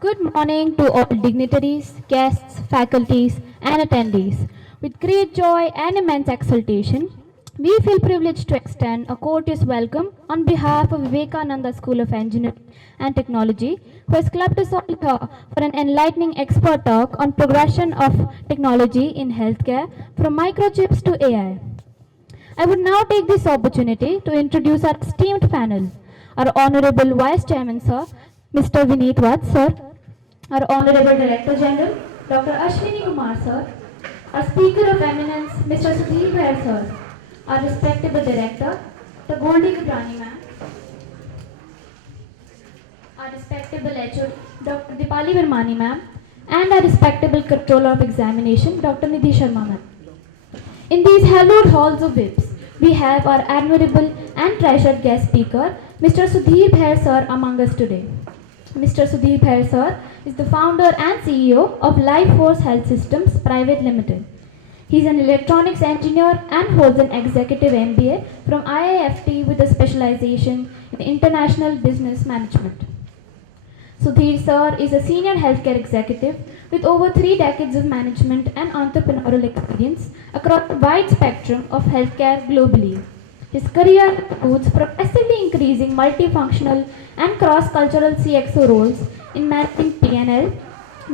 Good morning to all dignitaries, guests, faculties, and attendees. With great joy and immense exultation, we feel privileged to extend a courteous welcome on behalf of Vivekananda School of Engineering and Technology, who has clubbed us all here for an enlightening expert talk on progression of technology in healthcare from microchips to AI. I would now take this opportunity to introduce our esteemed panel. Our Honorable Vice Chairman, Sir, Mr. Vineet Vats, Sir, our Honorable Director General, Dr. Ashwini Kumar, Sir, our Speaker of Eminence, Mr. Sudhir Bahl, Sir, our respectable Director, the Goldie Gabrani Ma'am, our respectable HOD, Dr. Dipali Vermani Ma'am, and our respectable Controller of Examination, Dr. Nidhi Sharma Ma'am. In these hallowed halls of whips, we have our admirable and treasured guest speaker, Mr. Sudhir Bhair Sir, among us today. Mr. Sudhir Bhair Sir is the founder and CEO of Life Force Health Systems Private Limited. He is an electronics engineer and holds an executive MBA from IIFT with a specialization in international business management. Sudhir Sir is a senior healthcare executive with over 3 decades of management and entrepreneurial experience across a wide spectrum of healthcare globally. His career includes progressively increasing multifunctional and cross-cultural CXO roles in managing P&L,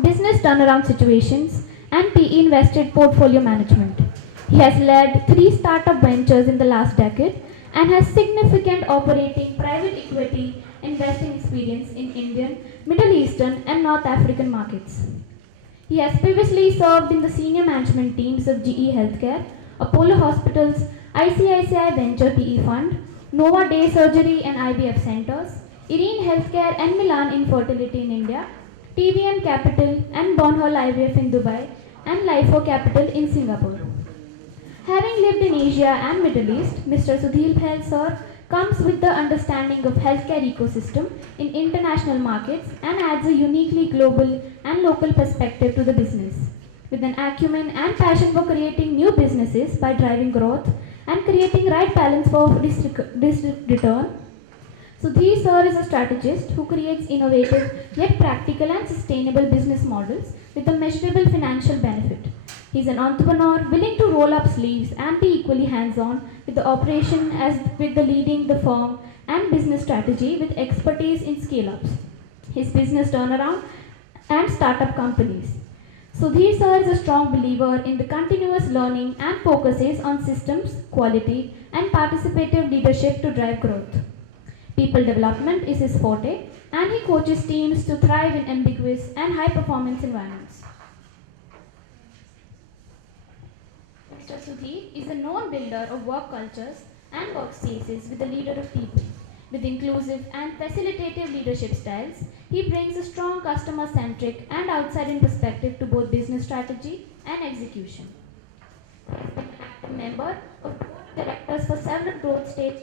business turnaround situations, and PE invested portfolio management. He has led 3 startup ventures in the last decade and has significant operating private equity investing experience in Indian, Middle Eastern, and North African markets. He has previously served in the senior management teams of GE Healthcare, Apollo Hospitals, ICICI Venture PE Fund, Nova Day Surgery and IVF Centers, Irene Healthcare and Milan Infertility in India, TVM Capital and Bonhol IVF in Dubai, and LIFO Capital in Singapore. Having lived in Asia and Middle East, Mr. Sudhir Bhail Sir comes with the understanding of healthcare ecosystem in international markets and adds a uniquely global and local perspective to the business. With an acumen and passion for creating new businesses by driving growth and creating right balance for return, Sudhir Sir is a strategist who creates innovative yet practical and sustainable business models with a measurable financial benefit. He's an entrepreneur willing to roll up sleeves and be equally hands-on with the operation as with the leading the firm and business strategy with expertise in scale-ups, his business turnaround and startup companies. Sudhir Sir is a strong believer in the continuous learning and focuses on systems, quality and participative leadership to drive growth. People development is his forte and he coaches teams to thrive in ambiguous and high-performance environments. Mr. Sudhir is a known builder of work cultures and workspaces with a leader of people. With inclusive and facilitative leadership styles, he brings a strong customer-centric and outside-in perspective to both business strategy and execution. He has been an active member of board of directors for several growth stages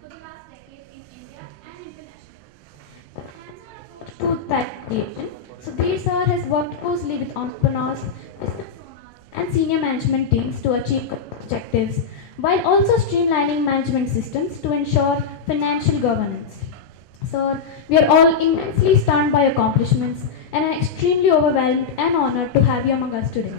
for the last decade in India and internationally. With hands-on approach to value creation, Sudhir Sir has worked closely with entrepreneurs, business and senior management teams to achieve objectives, while also streamlining management systems to ensure financial governance. Sir, we are all immensely stunned by your accomplishments and are extremely overwhelmed and honored to have you among us today.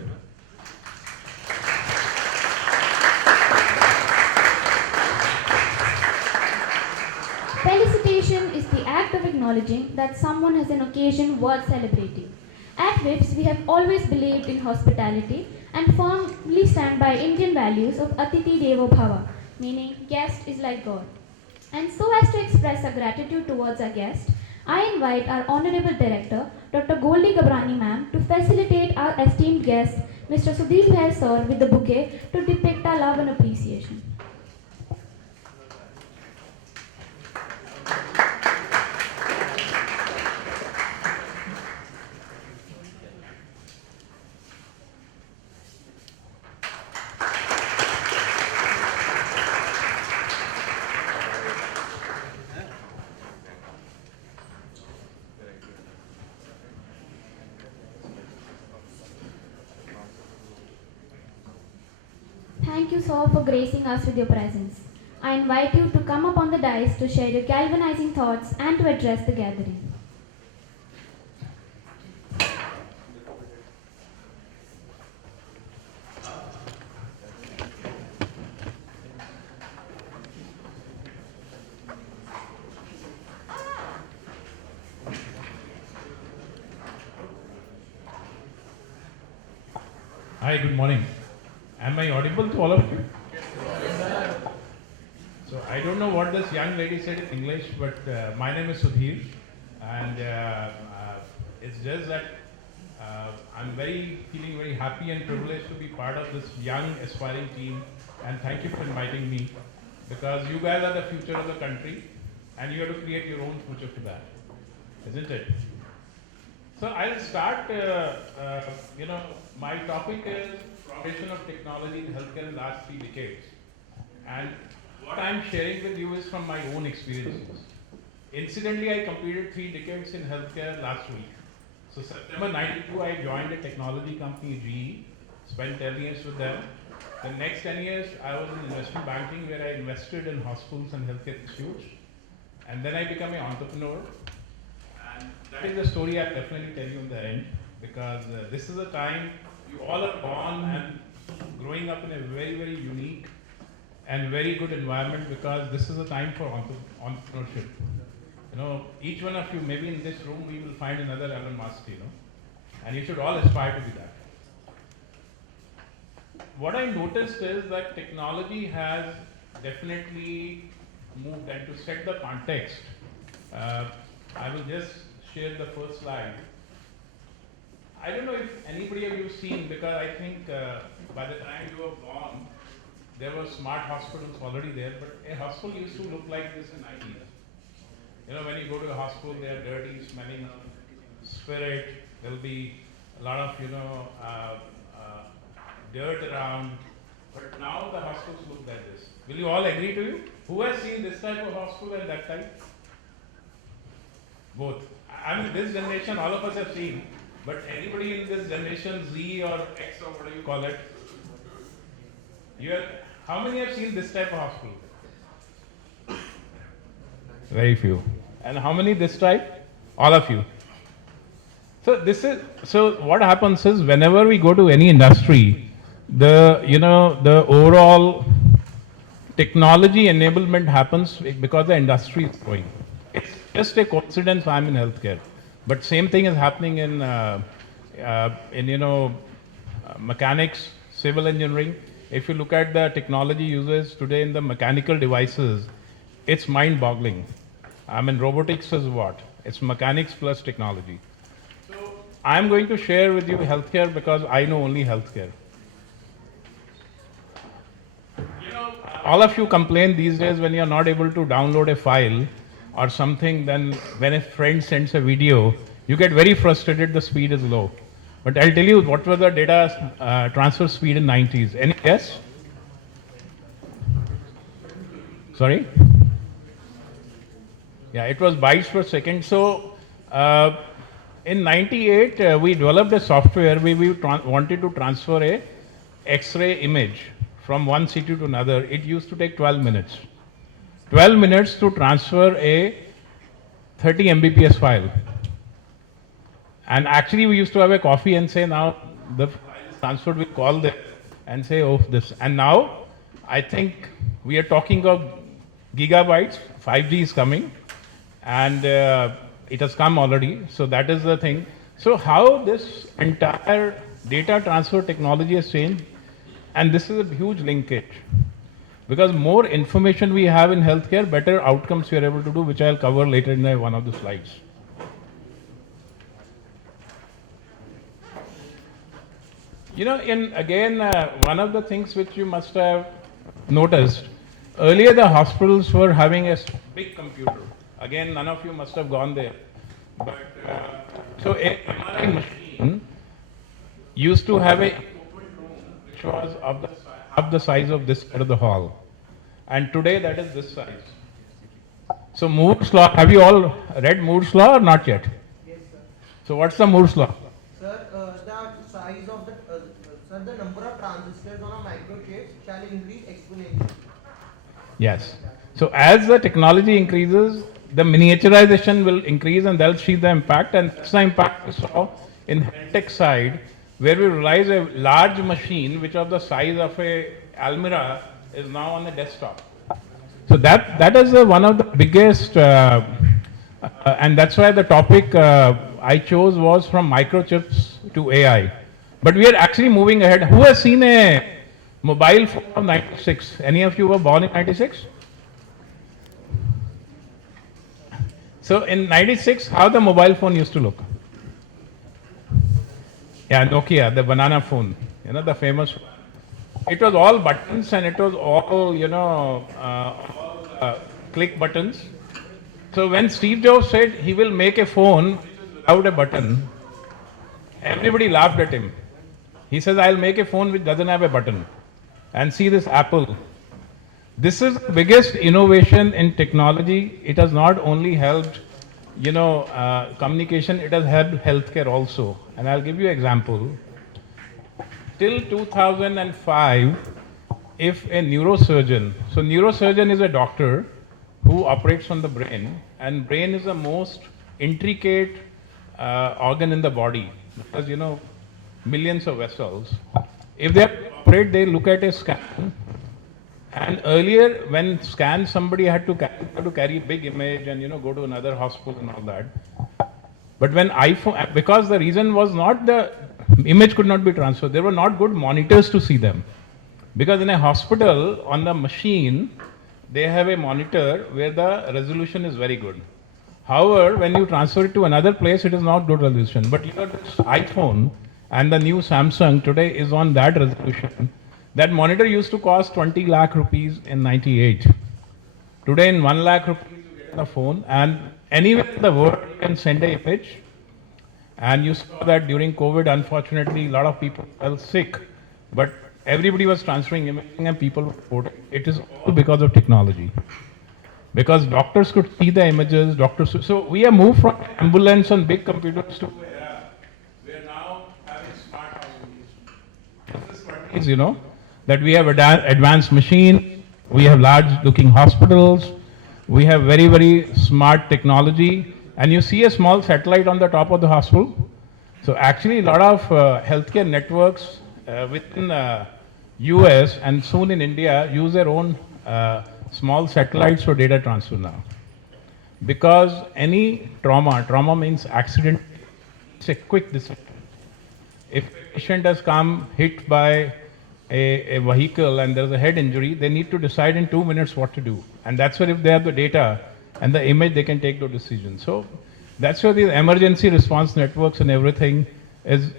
Felicitation is the act of acknowledging that someone has an occasion worth celebrating. At WIPS, we have always believed in hospitality and firmly stand by Indian values of Atiti Devo Bhava, meaning guest is like God. And so as to express our gratitude towards our guest, I invite our Honorable Director, Dr. Goldie Gabrani Ma'am, to facilitate our esteemed guest, Mr. Sudhir Bhair Sir, with the bouquet to depict our love and appreciation. Thank you, sir, for gracing us with your presence. I invite you to come up on the dais to share your galvanizing thoughts and to address the gathering. Hi, good morning. Am I audible to all of you? So I don't know what this young lady said in English, but my name is Sudhir, and it's just that I'm feeling very happy and privileged to be part of this young aspiring team, and thank you for inviting me, because you guys are the future of the country, and you have to create your own future to that, isn't it? So I'll start. My topic is progression of technology in healthcare in the last 3 decades, and what I'm sharing with you is from my own experiences. Incidentally, I completed 3 decades in healthcare last week. So September '92, I joined a technology company, GE, spent 10 years with them. The next 10 years, I was in investment banking, where I invested in hospitals and healthcare institutes. And then I became an entrepreneur. And that is the story I'll definitely tell you in the end, because this is a time you all are born and growing up in a very, very unique and very good environment, because this is a time for entrepreneurship. Each one of you, maybe in this room, we will find another Elon Musk, and you should all aspire to be that. What I noticed is that technology has definitely moved, and to set the context, I will just share the first slide. I don't know if anybody of you have seen, because I think by the time you were born, there were smart hospitals already there, but a hospital used to look like this in 90s. When you go to a hospital, they are dirty, smelling of spirit. There will be a lot of, dirt around. But now the hospitals look like this. Will you all agree to you? Who has seen this type of hospital and that type? Both. I mean, this generation, all of us have seen. But anybody in this generation, Z or X or whatever you call it, how many have seen this type of hospital? Very few. And how many this type? All of you. So what happens is, whenever we go to any industry, the overall technology enablement happens because the industry is growing. It's just a coincidence I'm in healthcare, but same thing is happening in mechanics, civil engineering. If you look at the technology uses today in the mechanical devices, it's mind-boggling. I mean, robotics is what? It's mechanics plus technology. So I'm going to share with you healthcare because I know only healthcare. All of you complain these days when you're not able to download a file or something, then when a friend sends a video, you get very frustrated, the speed is low. But I'll tell you what was the data transfer speed in 90s. Any guess? Sorry? Yeah, it was bytes per second. So in 98, we developed a software where we wanted to transfer a X-ray image from one city to another. It used to take 12 minutes. 12 minutes to transfer a 30 Mbps file. And actually, we used to have a coffee and say, now the file is transferred, we call them and say, oh, this. And now, I think we are talking of gigabytes. 5G is coming, and it has come already. So that is the thing. So how this entire data transfer technology has changed, and this is a huge linkage. Because more information we have in healthcare, better outcomes we are able to do, which I'll cover later in one of the slides. One of the things which you must have noticed, earlier the hospitals were having a big computer. Again, none of you must have gone there. But so a MRI machine used to have a which was of the size of this side of the hall. And today that is this size. So Moore's law, have you all read Moore's law or not yet? Yes, sir. So what's the Moore's law? Sir, the size of the number of transistors on a microchip shall increase exponentially. Yes. So as the technology increases, the miniaturization will increase, and they'll see the impact. And that's the impact we saw in health tech side, where we realize a large machine, which of the size of a Almira, is now on the desktop. So that is one of the biggest, and that's why the topic I chose was from microchips to AI. But we are actually moving ahead. Who has seen a mobile phone from 96? Any of you were born in 96? So in 96, how the mobile phone used to look? Yeah, Nokia, the banana phone, the famous one. It was all buttons and it was all, click buttons. So when Steve Jobs said he will make a phone without a button, everybody laughed at him. He says, I'll make a phone which doesn't have a button. And see this Apple. This is the biggest innovation in technology. It has not only helped, communication, it has helped healthcare also. And I'll give you an example. Till 2005, if a neurosurgeon, so neurosurgeon is a doctor who operates on the brain, and brain is the most intricate organ in the body because millions of vessels. If they operate, they look at a scan. And earlier, when scan, somebody had to carry a big image and go to another hospital and all that. But when iPhone, because the reason was not the image could not be transferred, there were not good monitors to see them. Because in a hospital, on the machine, they have a monitor where the resolution is very good. However, when you transfer it to another place, it is not good resolution. But this iPhone and the new Samsung today is on that resolution. That monitor used to cost 20 lakh rupees in 98. Today in 1 lakh rupees you get a phone, and anywhere in the world you can send an image. And you saw that during COVID, unfortunately, a lot of people fell sick, but everybody was transferring imaging and people were reporting. It is all because of technology. Because doctors could see the images, so we have moved from ambulance and big computers to we are now having smart hospitals. This is that we have advanced machine, we have large looking hospitals, we have very, very smart technology, and you see a small satellite on the top of the hospital. So actually a lot of healthcare networks within US and soon in India use their own small satellites for data transfer now. Because any trauma means accident, it's a quick decision. If a patient has come hit by a vehicle and there's a head injury, they need to decide in 2 minutes what to do. And that's where if they have the data and the image, they can take the decision. So that's where the emergency response networks and everything is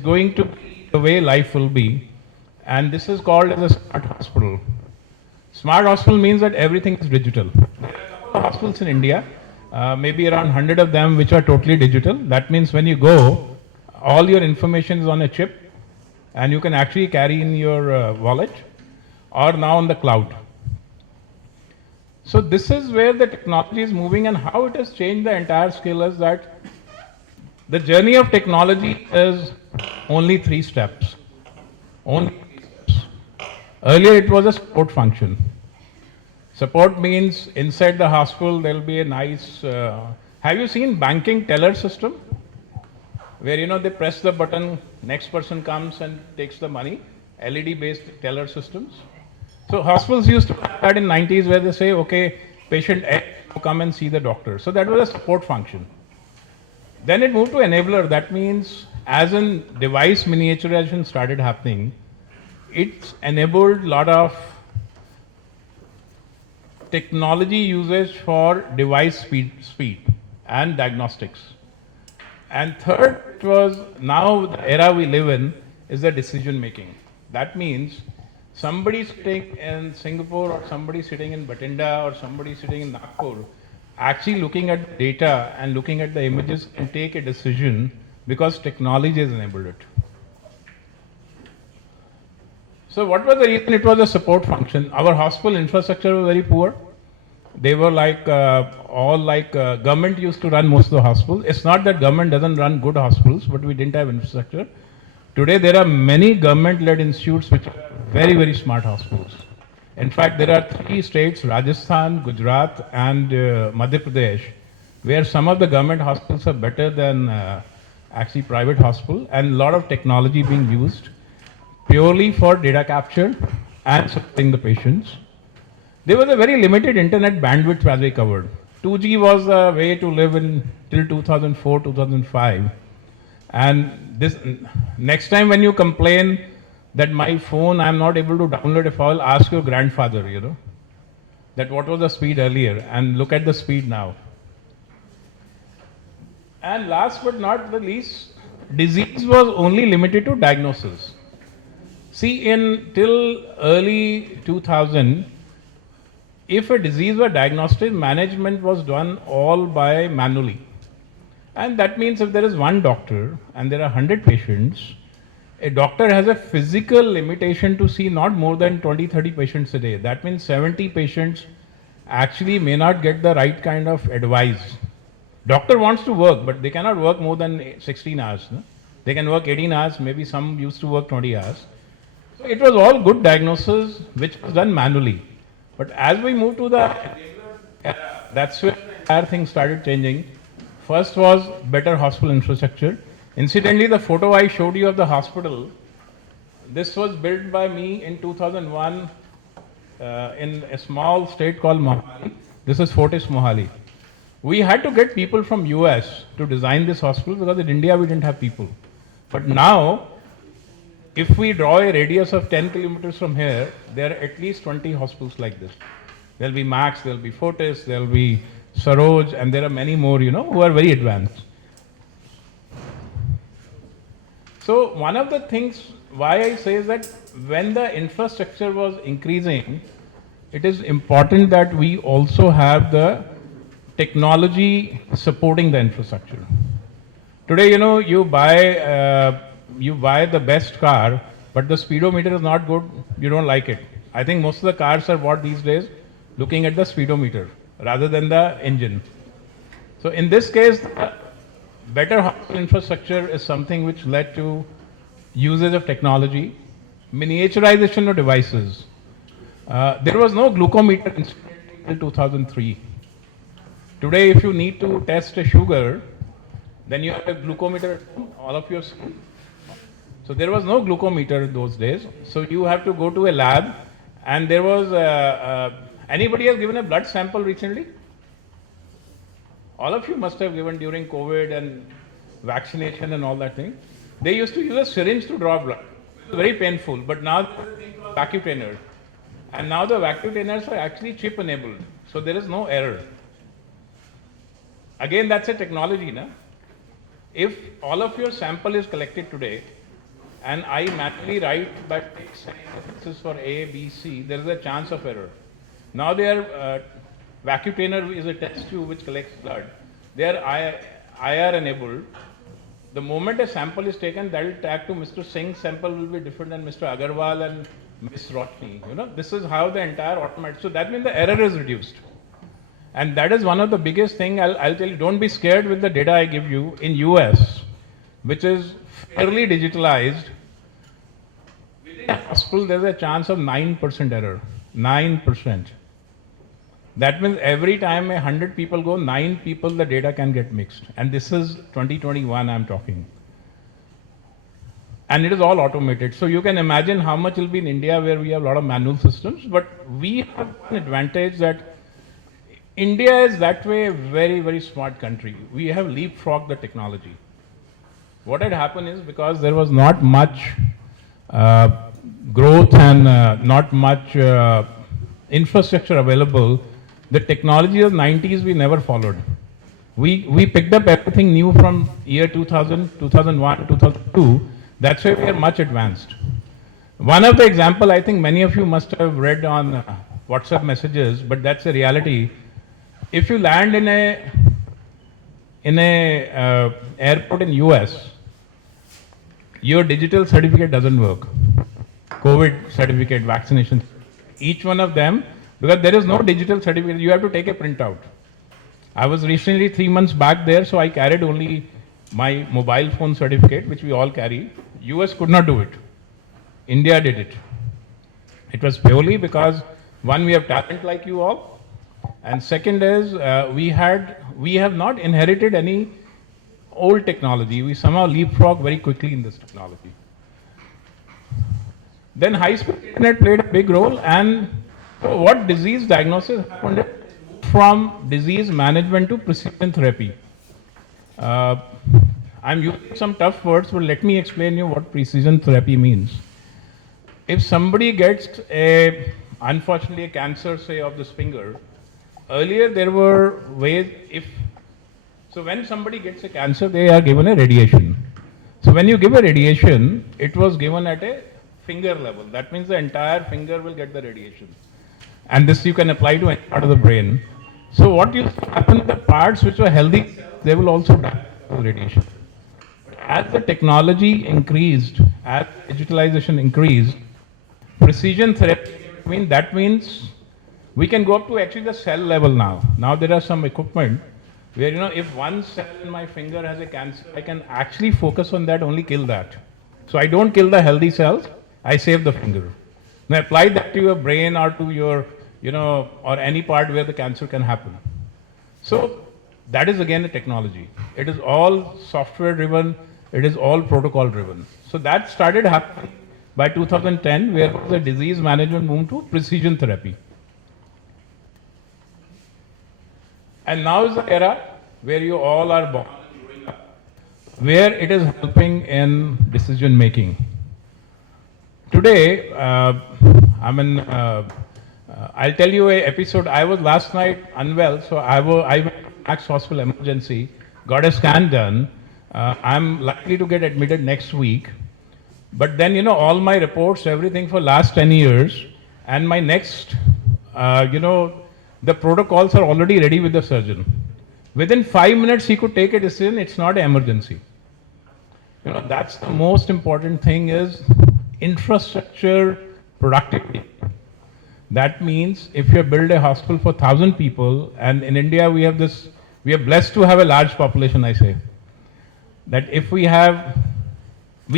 going to be the way life will be. And this is called as a smart hospital. Smart hospital means that everything is digital. There are a couple of hospitals in India, maybe around 100 of them which are totally digital. That means when you go, all your information is on a chip and you can actually carry in your wallet or now on the cloud. So this is where the technology is moving, and how it has changed the entire scale is that the journey of technology is only 3 steps. Only 3 steps. Earlier it was a support function. Support means inside the hospital there will be a nice, have you seen banking teller system? Where they press the button, next person comes and takes the money, LED based teller systems. So hospitals used to have that in 90s where they say, okay, patient X come and see the doctor. So that was a support function. Then it moved to enabler. That means as in device miniaturization started happening, it's enabled a lot of technology usage for device speed and diagnostics. And third, it was now the era we live in is the decision making. That means somebody sitting in Singapore or somebody sitting in Bathinda or somebody sitting in Nagpur actually looking at the data and looking at the images and take a decision because technology has enabled it. So what was the reason? It was a support function. Our hospital infrastructure was very poor. They were government used to run most of the hospitals. It's not that government doesn't run good hospitals, but we didn't have infrastructure. Today there are many government-led institutes which are very, very smart hospitals. In fact, there are 3 states, Rajasthan, Gujarat and Madhya Pradesh, where some of the government hospitals are better than actually private hospital, and a lot of technology being used purely for data capture and supporting the patients. There was a very limited internet bandwidth as we covered. 2G was the way to live in till 2004, 2005. And this next time when you complain that my phone I am not able to download a file, ask your grandfather, that what was the speed earlier and look at the speed now. And last but not the least, disease was only limited to diagnosis. See, in till early 2000, if a disease were diagnosed, management was done all by manually. And that means if there is one doctor and there are 100 patients, a doctor has a physical limitation to see not more than 20-30 patients a day. That means 70 patients actually may not get the right kind of advice. Doctor wants to work, but they cannot work more than 16 hours. No? They can work 18 hours, maybe some used to work 20 hours. So it was all good diagnosis which was done manually. But as we moved to the era, that's where the entire thing started changing. First was better hospital infrastructure. Incidentally, the photo I showed you of the hospital, this was built by me in 2001 in a small state called Mohali. This is Fortis Mohali. We had to get people from US to design this hospital because in India we didn't have people. But now, if we draw a radius of 10 kilometers from here, there are at least 20 hospitals like this. There'll be Max, there'll be Fortis, there'll be Saroj, and there are many more, who are very advanced. So one of the things why I say is that when the infrastructure was increasing, it is important that we also have the technology supporting the infrastructure. Today, you buy the best car, but the speedometer is not good, you don't like it. I think most of the cars are bought these days looking at the speedometer rather than the engine. So in this case, better hospital infrastructure is something which led to usage of technology, miniaturization of devices. There was no glucometer until 2003. Today, if you need to test a sugar, then you have a glucometer, all of your. So there was no glucometer those days. So you have to go to a lab, and there was anybody has given a blood sample recently? All of you must have given during COVID and vaccination and all that thing. They used to use a syringe to draw blood. It was very painful, but now there's a thing called vacutainer. And now the vacutainers are actually chip enabled. So there is no error. Again, that's a technology, na? If all of your sample is collected today, and I manually write by this is for A, B, C, there is a chance of error. Now their vacutainer is a test tube which collects blood. They are IR enabled. The moment a sample is taken, that will tag to Mr. Singh's sample will be different than Mr. Agarwal and Ms. Rothney. This is how the entire automatic. So that means the error is reduced. And that is one of the biggest thing. I'll tell you, don't be scared with the data I give you. In US, which is fairly digitalized, within a hospital there's a chance of 9% error. 9%. That means every time 100 people go, 9 people the data can get mixed. And this is 2021 I'm talking. And it is all automated. So you can imagine how much will be in India where we have a lot of manual systems. But we have an advantage that India is that way a very, very smart country. We have leapfrogged the technology. What had happened is because there was not much growth and not much infrastructure available, the technology of the 90s we never followed. We picked up everything new from year 2000, 2001, 2002. That's why we are much advanced. One of the example I think many of you must have read on WhatsApp messages, but that's a reality. If you land in a airport in US, your digital certificate doesn't work. COVID certificate, vaccination, each one of them, because there is no digital certificate, you have to take a printout. I was recently 3 months back there, so I carried only my mobile phone certificate, which we all carry. US could not do it. India did it. It was purely because, one, we have talent like you all, and second is we have not inherited any old technology. We somehow leapfrog very quickly in this technology. Then high-speed internet played a big role, and what disease diagnosis happened from disease management to precision therapy. I'm using some tough words, but let me explain you what precision therapy means. If somebody gets unfortunately a cancer, say, of this finger, earlier there were ways, so when somebody gets a cancer, they are given a radiation. So when you give a radiation, it was given at a finger level. That means the entire finger will get the radiation. And this you can apply to any part of the brain. So what used to happen, the parts which were healthy, they will also die of radiation. As the technology increased, as digitalization increased, precision therapy, that means we can go up to actually the cell level now. Now there are some equipment where, if one cell in my finger has a cancer, I can actually focus on that, only kill that. So I don't kill the healthy cells, I save the finger. Now apply that to your brain or to your, or any part where the cancer can happen. So that is again a technology. It is all software driven, it is all protocol driven. So that started happening by 2010, where the disease management moved to precision therapy. And now is the era where you all are born, where it is helping in decision making. Today, I'll tell you a episode. I was last night unwell, so I went to Max Hospital emergency, got a scan done. I'm likely to get admitted next week. But then, all my reports, everything for last 10 years, and my next, the protocols are already ready with the surgeon. Within 5 minutes, he could take a decision. It's not an emergency. That's the most important thing is infrastructure productivity. That means if you build a hospital for 1,000 people, and in India we are blessed to have a large population, I say. That if we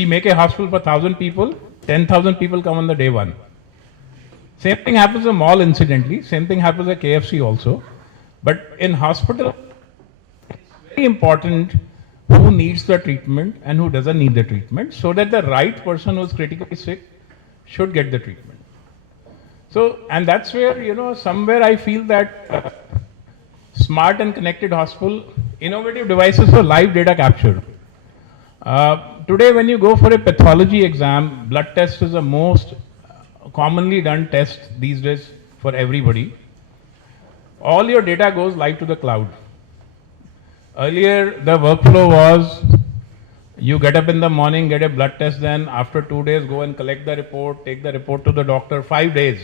make a hospital for 1,000 people, 10,000 people come on the day one. Same thing happens in mall incidentally, same thing happens at KFC also. But in hospital, it's very important who needs the treatment and who doesn't need the treatment, so that the right person who is critically sick should get the treatment. So, and that's where, somewhere I feel that smart and connected hospital, innovative devices for live data capture. Today when you go for a pathology exam, blood test is the most commonly done test these days for everybody. All your data goes live to the cloud. Earlier the workflow was you get up in the morning, get a blood test, then after 2 days go and collect the report, take the report to the doctor, 5 days.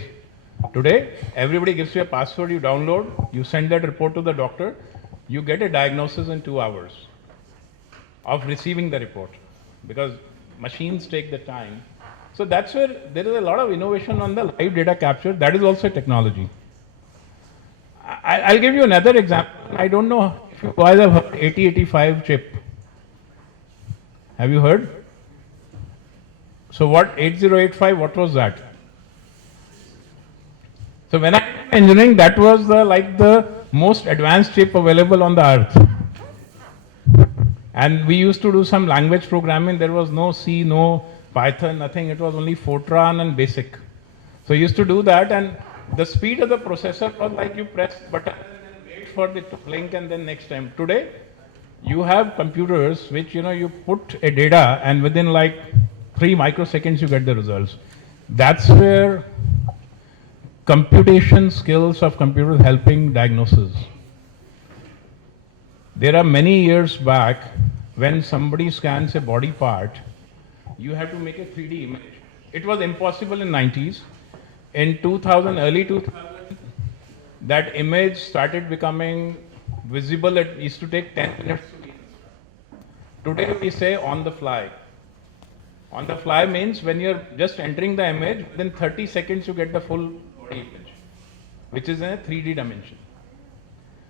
Today everybody gives you a password, you download, you send that report to the doctor, you get a diagnosis in 2 hours of receiving the report, because machines take the time. So that's where there is a lot of innovation on the live data capture. That is also technology. I'll give you another example. I don't know if you guys have heard 8085 chip. Have you heard? So what 8085, what was that? So when I did engineering, that was the most advanced chip available on the earth. And we used to do some language programming. There was no C, no Python, nothing. It was only Fortran and BASIC. So we used to do that, and the speed of the processor was like you press button and then wait for it to blink and then next time. Today, you have computers which, you put a data and within 3 microseconds you get the results. That's where computation skills of computers helping diagnosis. There are many years back when somebody scans a body part, you have to make a 3D image. It was impossible in 90s. In 2000, early 2000, that image started becoming visible. It used to take 10 minutes to be. Today we say on the fly. On the fly means when you're just entering the image, within 30 seconds you get the full body image, which is in a 3D dimension.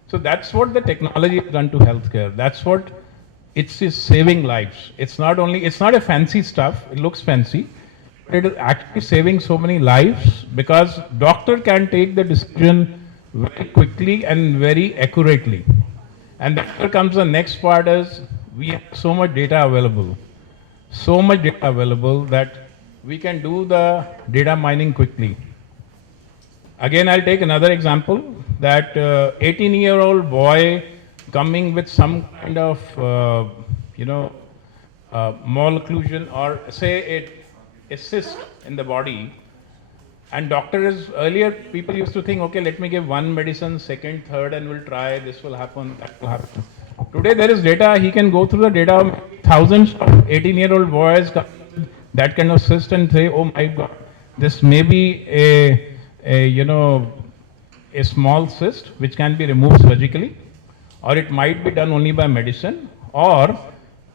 So that's what the technology has done to healthcare. That's what it's saving lives. It's not a fancy stuff. It looks fancy. It is actually saving so many lives because doctor can take the decision very quickly and very accurately. And then comes the next part is we have so much data available. So much data available that we can do the data mining quickly. Again, I'll take another example that 18-year-old boy coming with some kind of malocclusion or say a cyst in the body. And doctors, earlier people used to think, okay, let me give one medicine, second, third, and we'll try, this will happen, that will happen. Today there is data, he can go through the data of thousands of 18-year-old boys, that kind of cyst and say, oh my God, this may be a small cyst which can be removed surgically, or it might be done only by medicine, or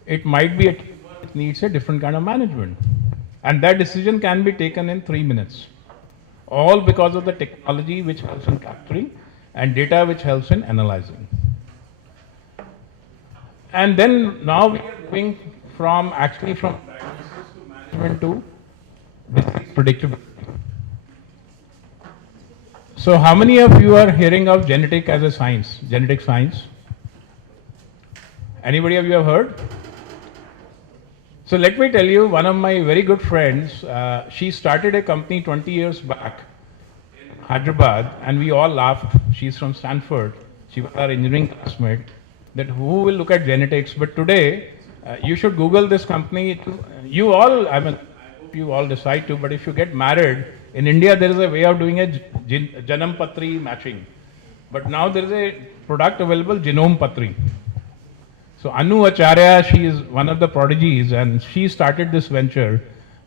it might be it needs a different kind of management. And that decision can be taken in 3 minutes. All because of the technology which helps in capturing and data which helps in analyzing. And then now we are moving from diagnosis to management to disease predictability. So how many of you are hearing of genetic as a science, genetic science? Anybody of you have heard? So let me tell you, one of my very good friends, she started a company 20 years back in Hyderabad, and we all laughed. She's from Stanford. She was our engineering classmate. That who will look at genetics? But today, you should Google this company. You all, I hope you all decide to, but if you get married, in India there is a way of doing a Janam Patri matching. But now there is a product available, Genome Patri. So Anu Acharya, she is one of the prodigies, and she started this venture.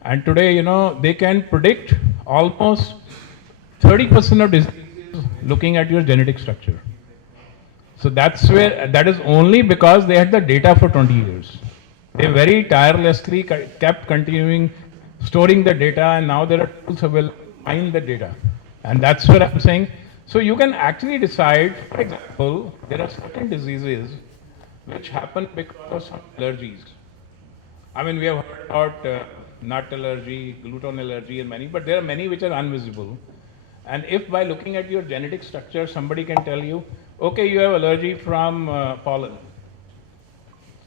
And today, they can predict almost 30% of diseases looking at your genetic structure. So that is only because they had the data for 20 years. They very tirelessly kept continuing storing the data, and now there are tools available to mine the data. And that's what I'm saying. So you can actually decide, for example, there are certain diseases which happen because of some allergies. I mean, we have heard about nut allergy, gluten allergy, and many, but there are many which are invisible. And if by looking at your genetic structure, somebody can tell you, okay, you have allergy from pollen.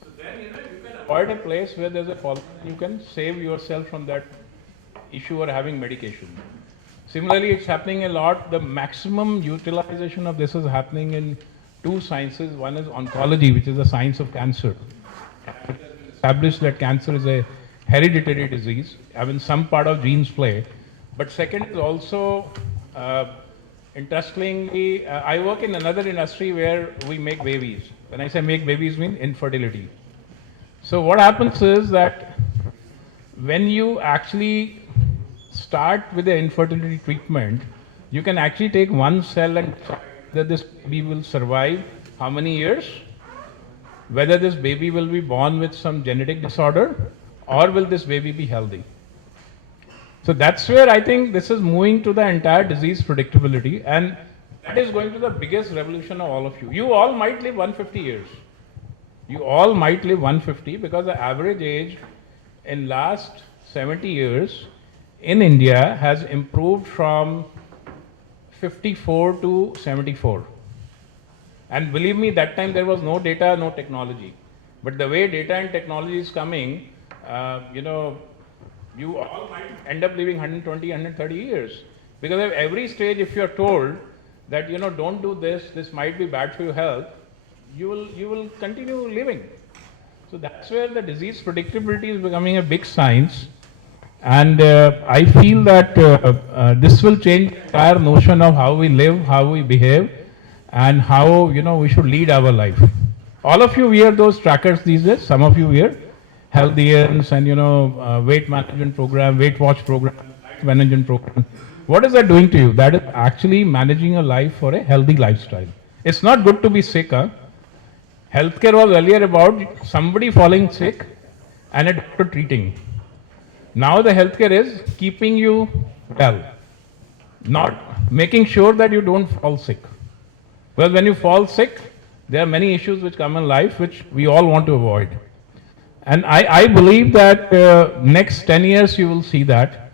So then, you can avoid a place where there's a pollen, you can save yourself from that issue or having medication. Similarly, it's happening a lot. The maximum utilization of this is happening in two sciences. One is oncology, which is the science of cancer. It has been established that cancer is a hereditary disease. I mean, some part of genes play. But second is also, interestingly, I work in another industry where we make babies. When I say make babies, mean infertility. So what happens is that when you actually start with the infertility treatment, you can actually take one cell and decide whether this baby will survive how many years, whether this baby will be born with some genetic disorder, or will this baby be healthy. So that's where I think this is moving to the entire disease predictability, and that is going to the biggest revolution of all of you. You all might live 150 years. You all might live 150 because the average age in last 70 years in India has improved from 54 to 74. And believe me, that time there was no data, no technology. But the way data and technology is coming, you all might end up living 120, 130 years. Because at every stage, if you're told that, don't do this, this might be bad for your health, you will continue living. So that's where the disease predictability is becoming a big science. And I feel that this will change the entire notion of how we live, how we behave, and how, we should lead our life. All of you wear those trackers these days. Some of you wear Healthians and, weight management program, weight watch program, diet management program. What is that doing to you? That is actually managing a life for a healthy lifestyle. It's not good to be sick. Healthcare was earlier about somebody falling sick and a doctor treating. Now the healthcare is keeping you well, not making sure that you don't fall sick. Well, when you fall sick, there are many issues which come in life which we all want to avoid. And I believe that next 10 years you will see that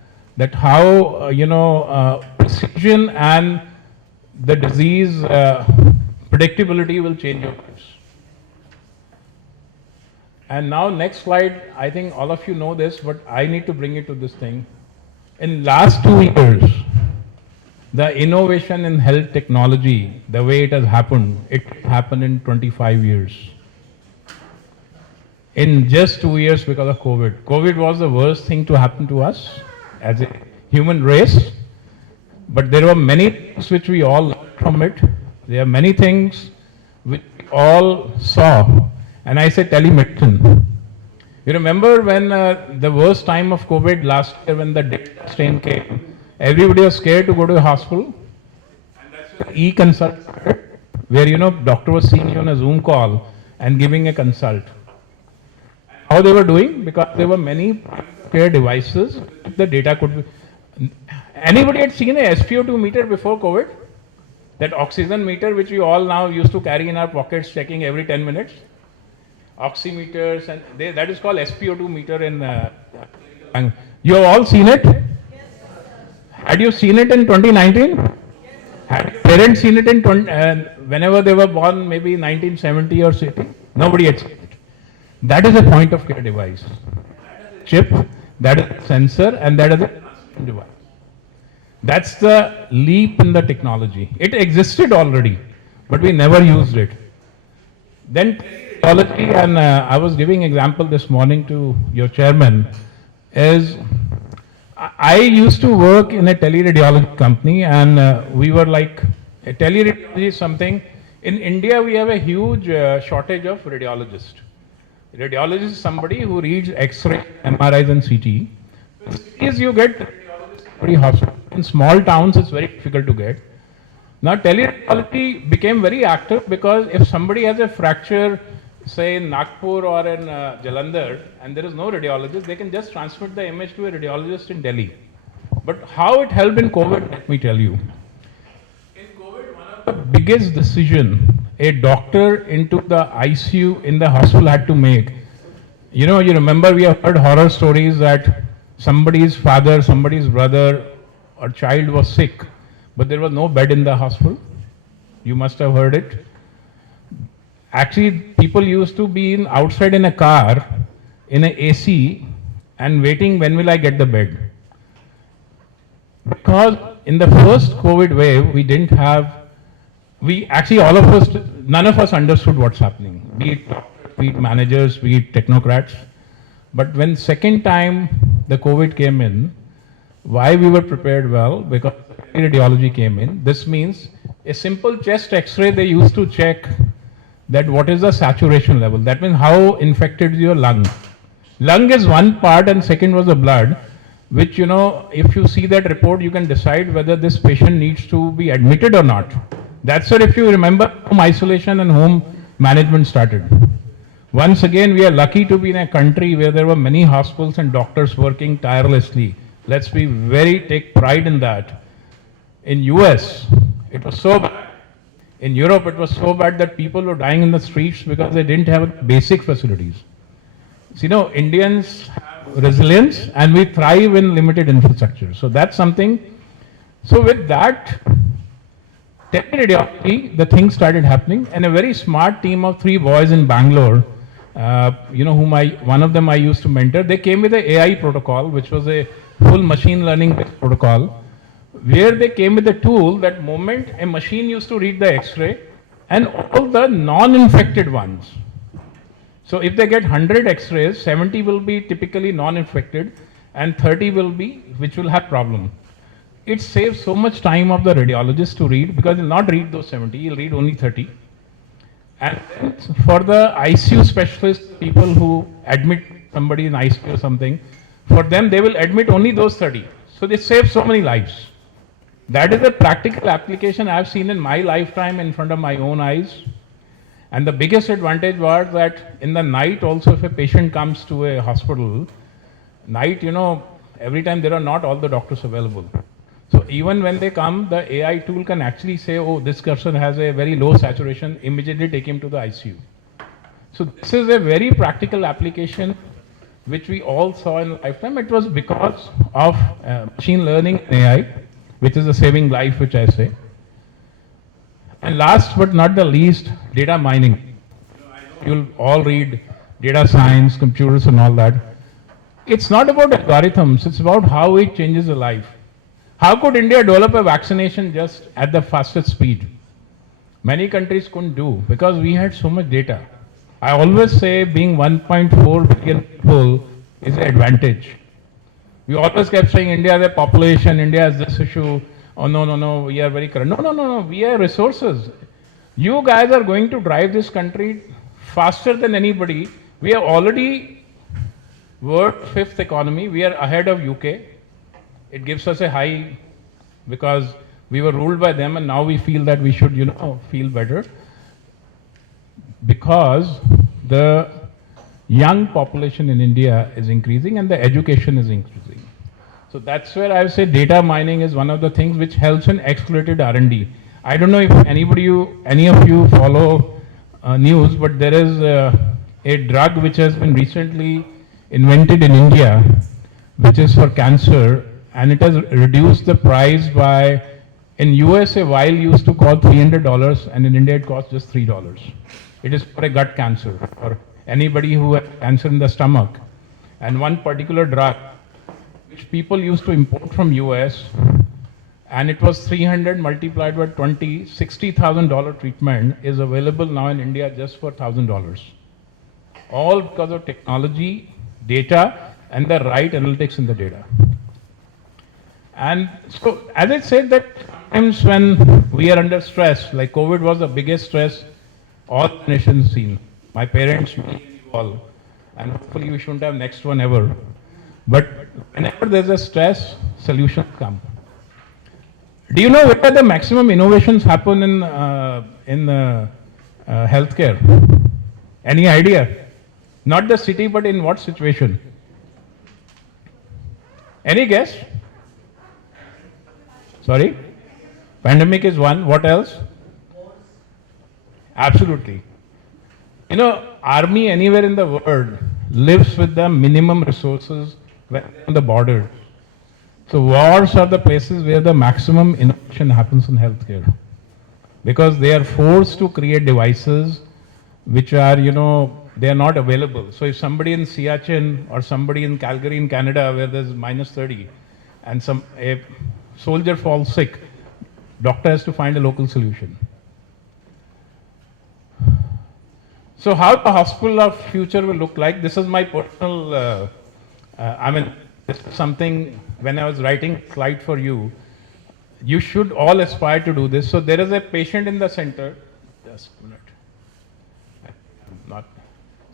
how, precision and the disease predictability will change your lives. And now next slide, I think all of you know this, but I need to bring it to this thing. In last 2 years, the innovation in health technology, the way it has happened, it happened in 25 years. in just 2 years because of COVID. COVID was the worst thing to happen to us as a human race, but there were many things which we all learned from it. There are many things which we all saw, and I say telemedicine. You remember when the worst time of COVID last year, when the Delta strain came, everybody was scared to go to the hospital. E-consult, where doctor was seeing you on a Zoom call and giving a consult. How they were doing? Because there were many care devices, the data could be. Anybody had seen a SpO2 meter before COVID? That oxygen meter which we all now used to carry in our pockets, checking every 10 minutes. Oximeters, and that is called SpO2 meter in. You have all seen it? Had you seen it in 2019? Had your parents seen it in whenever they were born, maybe 1970 or 60? Nobody had seen it. That is a point of care device. Chip, that is a sensor, and that is a device. That's the leap in the technology. It existed already, but we never used it. Then technology, and I was giving example this morning to your chairman, is I used to work in a teleradiology company, and we were like, teleradiology is something, in India we have a huge shortage of radiologists. Radiologist is somebody who reads X-ray, MRIs and CT. Cities you get very hospital. In small towns it's very difficult to get. Now teleradiology became very active because if somebody has a fracture, say in Nagpur or in Jalandhar, and there is no radiologist, they can just transmit the image to a radiologist in Delhi. But how it helped in COVID, let me tell you. In COVID, one of the biggest decision a doctor into the ICU in the hospital had to make. You remember we have heard horror stories that somebody's father, somebody's brother or child was sick, but there was no bed in the hospital. You must have heard it. Actually, people used to be outside in a car, in an AC, and waiting, when will I get the bed? Because in the first COVID wave, we didn't have, all of us, none of us understood what's happening, be it managers, be it technocrats. But when second time the COVID came in, why we were prepared well? Because radiology came in. This means a simple chest X-ray they used to check that what is the saturation level. That means how infected is your lung. Lung is one part and second was the blood, which if you see that report, you can decide whether this patient needs to be admitted or not. That's where, if you remember, home isolation and home management started. Once again, we are lucky to be in a country where there were many hospitals and doctors working tirelessly. Let's take pride in that. In US, it was so bad. In Europe, it was so bad that people were dying in the streets because they didn't have basic facilities. So, Indians have resilience and we thrive in limited infrastructure. So that's something. So with that, teleradiology, the thing started happening, and a very smart team of 3 boys in Bangalore, one of them I used to mentor, they came with the AI protocol, which was a full machine learning protocol, where they came with a tool that moment a machine used to read the X-ray and all the non-infected ones. So if they get 100 X-rays, 70 will be typically non-infected and 30 will be, which will have problem. It saves so much time of the radiologist to read, because he'll not read those 70, he'll read only 30. And then for the ICU specialist, people who admit somebody in ICU or something, for them they will admit only those 30. So they save so many lives. That is a practical application I've seen in my lifetime in front of my own eyes. And the biggest advantage was that in the night also, if a patient comes to a hospital, night, every time there are not all the doctors available. So even when they come, the AI tool can actually say, oh, this person has a very low saturation, immediately take him to the ICU. So this is a very practical application which we all saw in lifetime. It was because of machine learning and AI, which is a saving life, which I say. And last but not the least, data mining. You'll all read data science, computers and all that. It's not about algorithms, it's about how it changes a life. How could India develop a vaccination just at the fastest speed? Many countries couldn't do because we had so much data. I always say being 1.4 billion people is an advantage. We always kept saying India has a population, India has this issue. Oh no, no, no, we are very corrupt. No, no, no, no, we have resources. You guys are going to drive this country faster than anybody. We are already world fifth economy. We are ahead of UK. It gives us a high because we were ruled by them and now we feel that we should, feel better. Because the young population in India is increasing and the education is increasing. So that's where I would say data mining is one of the things which helps in accelerated R&D. I don't know if any of you follow news, but there is a drug which has been recently invented in India, which is for cancer, and it has reduced the price by, in US a vial used to cost $300 and in India it costs just $3. It is for a gut cancer or anybody who has cancer in the stomach. And one particular drug which people used to import from US, and it was 300 multiplied by 20, $60,000 treatment is available now in India just for $1,000. All because of technology, data, and the right analytics in the data. And so, as I said, that sometimes when we are under stress, like COVID was the biggest stress all nations seen. My parents, me, you all, and hopefully we shouldn't have next one ever. But whenever there's a stress, solutions come. Do you know where the maximum innovations happen in healthcare? Any idea? Not the city, but in what situation? Any guess? Sorry? Pandemic is one. What else? Absolutely. Army anywhere in the world lives with the minimum resources when they're on the border. So wars are the places where the maximum innovation happens in healthcare. Because they are forced to create devices which are, they are not available. So if somebody in Siachen or somebody in Calgary in Canada where there's minus 30 and a soldier falls sick, doctor has to find a local solution. So how the hospital of future will look like? This is my personal, this is something when I was writing slide for you, you should all aspire to do this. So there is a patient in the center. Just a minute.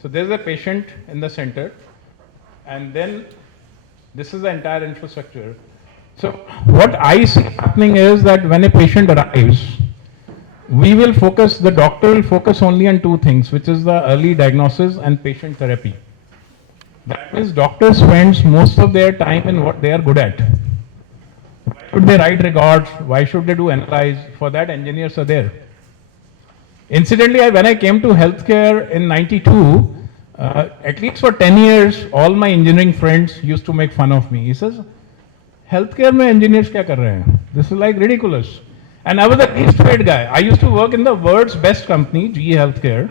So there is a patient in the center, and then this is the entire infrastructure. So what I see happening is that when a patient arrives, the doctor will focus only on two things, which is the early diagnosis and patient therapy. That means doctor spends most of their time in what they are good at. Why should they write records? Why should they do analyze? For that, engineers are there. Incidentally, when I came to healthcare in 92, at least for 10 years, all my engineering friends used to make fun of me. He says, healthcare mein engineers kya kar rahe hain? This is like ridiculous. And I was the least paid guy. I used to work in the world's best company, GE Healthcare,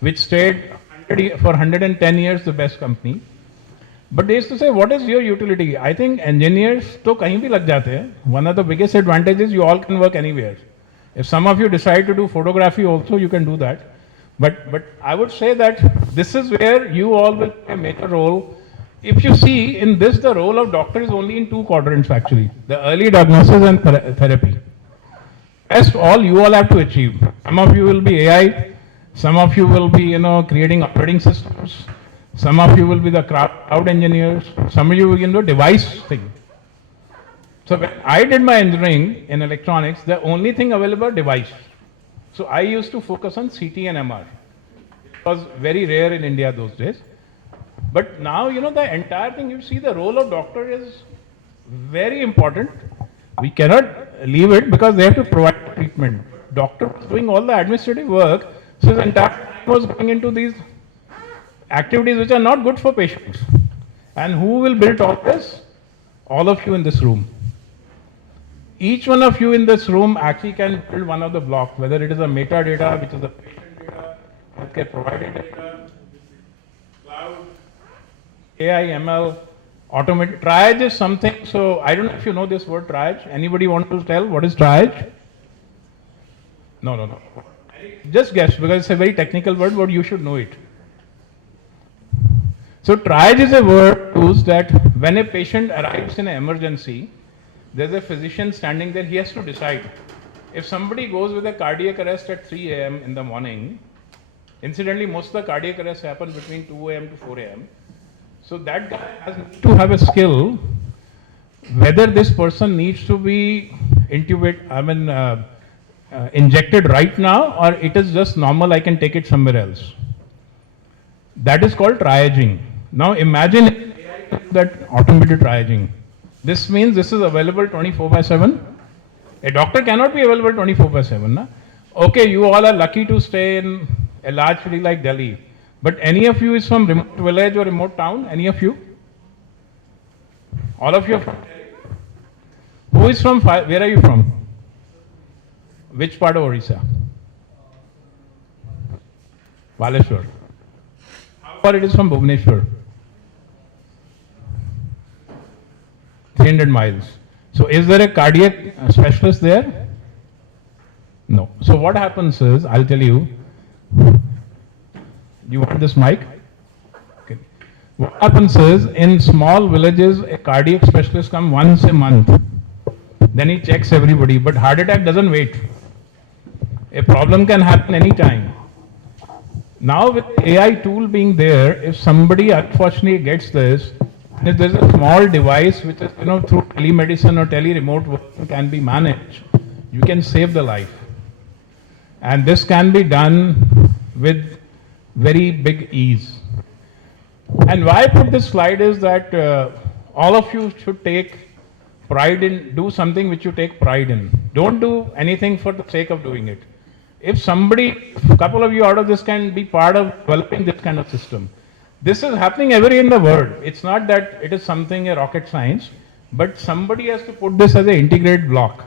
which stayed for 110 years the best company. But they used to say, what is your utility? I think engineers to kahin bhi lag jate hain. One of the biggest advantages, you all can work anywhere. If some of you decide to do photography also, you can do that. But I would say that this is where you all will play a major role. If you see in this, the role of doctor is only in two quadrants actually, the early diagnosis and therapy. Rest all you all have to achieve. Some of you will be AI, some of you will be, creating operating systems, some of you will be the cloud engineers, some of you will do device thing. So when I did my engineering in electronics, the only thing available device. So I used to focus on CT and MR. It was very rare in India those days. But now, the entire thing, you see the role of doctor is very important. We cannot leave it because they have to provide treatment. Doctor was doing all the administrative work, so his entire time was going into these activities which are not good for patients. And who will build all this? All of you in this room. Each one of you in this room actually can build one of the blocks, whether it is a metadata, which is the patient data, healthcare provider data, cloud, AI, ML, automated. Triage is something, so I don't know if you know this word triage. Anybody want to tell what is triage? No. Just guess, because it's a very technical word, but you should know it. So triage is a word used that when a patient arrives in an emergency, there's a physician standing there, he has to decide. If somebody goes with a cardiac arrest at 3 a.m. in the morning, incidentally, most of the cardiac arrests happen between 2 a.m. to 4 a.m. So that guy has to have a skill whether this person needs to be injected right now or it is just normal, I can take it somewhere else. That is called triaging. Now imagine that automated triaging. This means this is available 24/7. A doctor cannot be available 24/7. Na? Okay, you all are lucky to stay in a large city like Delhi. But any of you is from remote village or remote town? Any of you? All of you? Who is from, where are you from? Which part of Orissa? Baleshwar. How far it is from Bhubaneswar? 300 miles. So is there a cardiac specialist there? No. So what happens is, I'll tell you, you want this mic? Okay. What happens is, in small villages, a cardiac specialist comes once a month. Then he checks everybody, but heart attack doesn't wait. A problem can happen anytime. Now with AI tool being there, if somebody unfortunately gets this, and if there's a small device which is, through telemedicine or tele-remote work can be managed, you can save the life. And this can be done with very big ease. And why I put this slide is that all of you should take pride in, do something which you take pride in. Don't do anything for the sake of doing it. If somebody, a couple of you out of this can be part of developing this kind of system. This is happening everywhere in the world. It's not that it is something a rocket science, but somebody has to put this as an integrated block.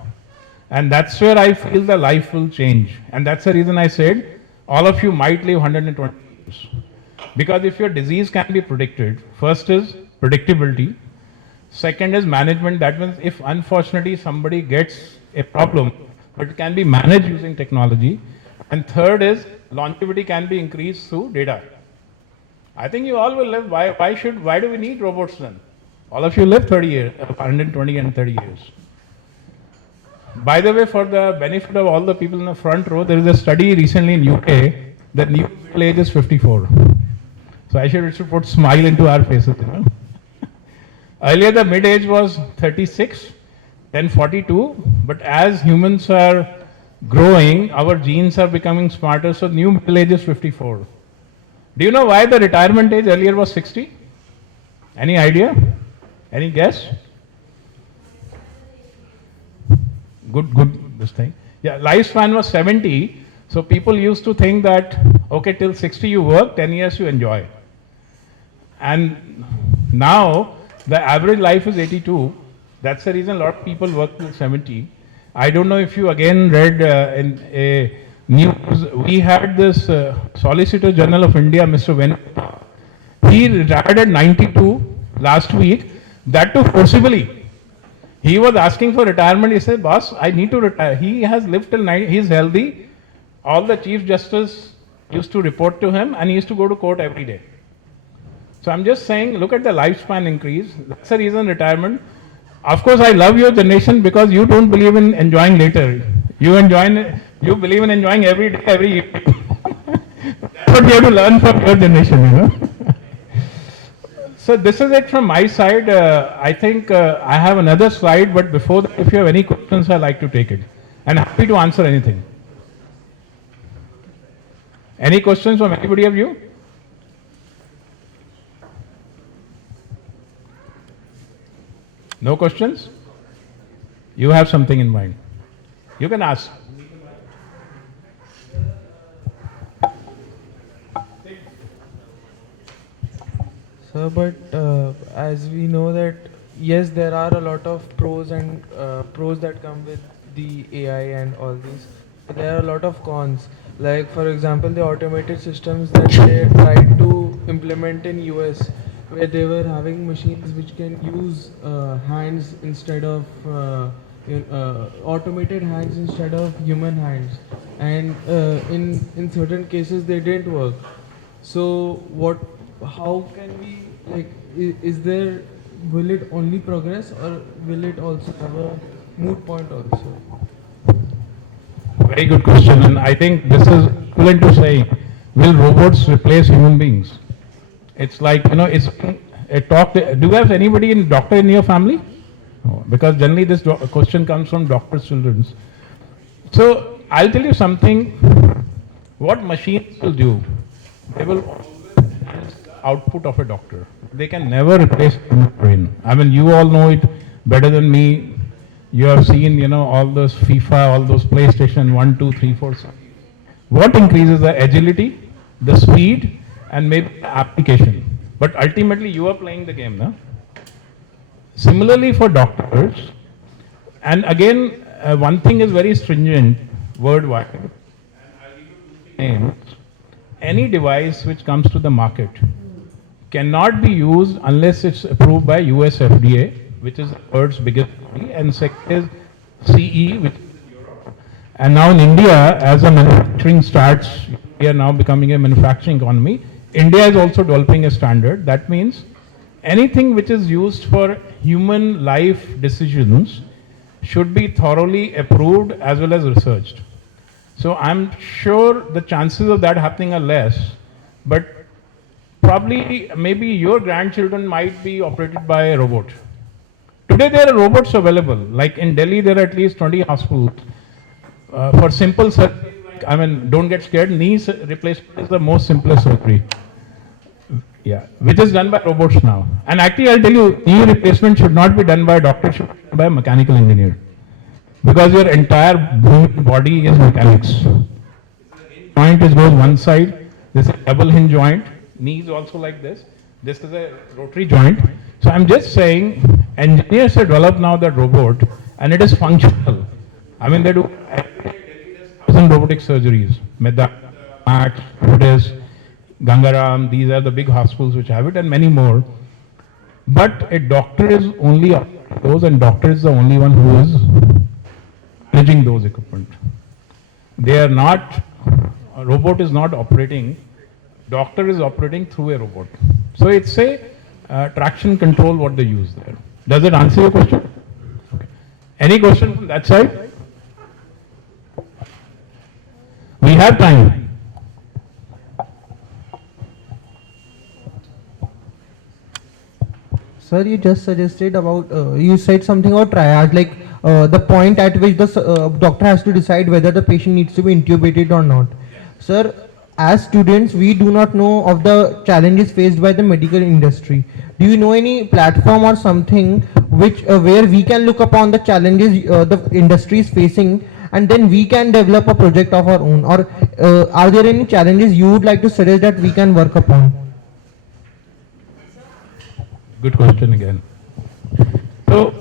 And that's where I feel the life will change. And that's the reason I said all of you might live 120 years. Because if your disease can be predicted, first is predictability. Second is management. That means if unfortunately somebody gets a problem, but it can be managed using technology. And third is longevity can be increased through data. I think you all will live. Why do we need robots then? All of you live 30 years, 120 and 30 years. By the way, for the benefit of all the people in the front row, there is a study recently in UK that new middle age is 54. So I should put smile into our faces. Earlier the mid age was 36, then 42, but as humans are growing, our genes are becoming smarter, so new middle age is 54. Do you know why the retirement age earlier was 60? Any idea? Any guess? Good, this thing. Yeah, lifespan was 70, so people used to think that, okay, till 60 you work, 10 years you enjoy. And now, the average life is 82. That's the reason a lot of people work till 70. I don't know if you again read in a news, we had this Solicitor General of India, Mr. Ven. He retired at 92 last week, that too forcibly. He was asking for retirement. He said, boss, I need to retire. He has lived till 90, he's healthy. All the Chief Justice used to report to him and he used to go to court every day. So I'm just saying, look at the lifespan increase. That's the reason retirement. Of course, I love your generation because you don't believe in enjoying later. You believe in enjoying every day, every evening. That's what you have to learn from your generation, So this is it from my side. I think I have another slide, but before that, if you have any questions, I'd like to take it. And happy to answer anything. Any questions from anybody of you? No questions? You have something in mind. You can ask. Sir, but as we know that, yes, there are a lot of pros that come with the AI and all these. But there are a lot of cons. Like, for example, the automated systems that they tried to implement in US, where they were having machines which can use hands instead of automated hands instead of human hands, and in certain cases they didn't work. So what how can we, like, is there, will it only progress or will it also have a moot point also? Very good question, and I think this is equivalent to saying, will robots replace human beings? It's like, it's a talk. Do you have anybody in doctor in your family? No, because generally this question comes from doctors' children. So I'll tell you something. What machines will do, they will always enhance the output of a doctor. They can never replace human brain. I mean, you all know it better than me. You have seen, all those FIFA, all those PlayStation 1, 2, 3, 4. What increases the agility, the speed, and maybe the application. But ultimately, you are playing the game, no? Similarly, for doctors, and again, one thing is very stringent worldwide. And I'll give you 2, 3 names. Any device which comes to the market cannot be used unless it's approved by US FDA, which is the world's biggest body, and second is CE, which is in Europe. And now in India, as a manufacturing starts, we are now becoming a manufacturing economy. India is also developing a standard. That means anything which is used for human life decisions should be thoroughly approved as well as researched. So I'm sure the chances of that happening are less, but probably maybe your grandchildren might be operated by a robot. Today there are robots available. Like in Delhi, there are at least 20 hospitals for simple surgery. Don't get scared. Knee replacement is the most simplest surgery. Yeah, which is done by robots now. And actually, I'll tell you, knee replacement should not be done by a doctor, should be done by a mechanical engineer. Because your entire body is mechanics. Joint goes one side. This is a double hinge joint. Knee is also like this. This is a rotary joint. So I'm just saying, engineers have developed now that robot, and it is functional. They do every day 1,000 robotic surgeries. Medha, Max, Buddhist, Gangaram, these are the big hospitals which have it, and many more. But a doctor is only those, and doctor is the only one who is managing those equipment. They are not, a robot is not operating, doctor is operating through a robot. So it's a traction control what they use there. Does it answer your question? Okay. Any question from that side? We have time. Sir, you just suggested about, you said something about triage, like the point at which the doctor has to decide whether the patient needs to be intubated or not. Sir, as students, we do not know of the challenges faced by the medical industry. Do you know any platform or something which where we can look upon the challenges the industry is facing, and then we can develop a project of our own? Or are there any challenges you would like to suggest that we can work upon? Good question again. So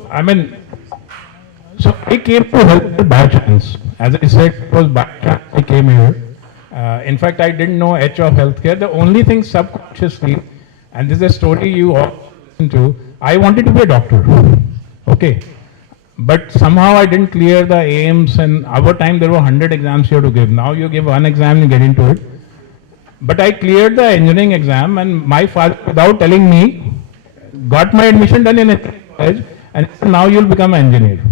I came to help by chance. As I said, it was by chance I came here. In fact, I didn't know H of healthcare. The only thing subconsciously, and this is a story you all listen to, I wanted to be a doctor. Okay. But somehow I didn't clear the aims, and our time there were 100 exams you have to give. Now you give one exam, you get into it. But I cleared the engineering exam, and my father, without telling me, got my admission done in a college, and now you'll become an engineer.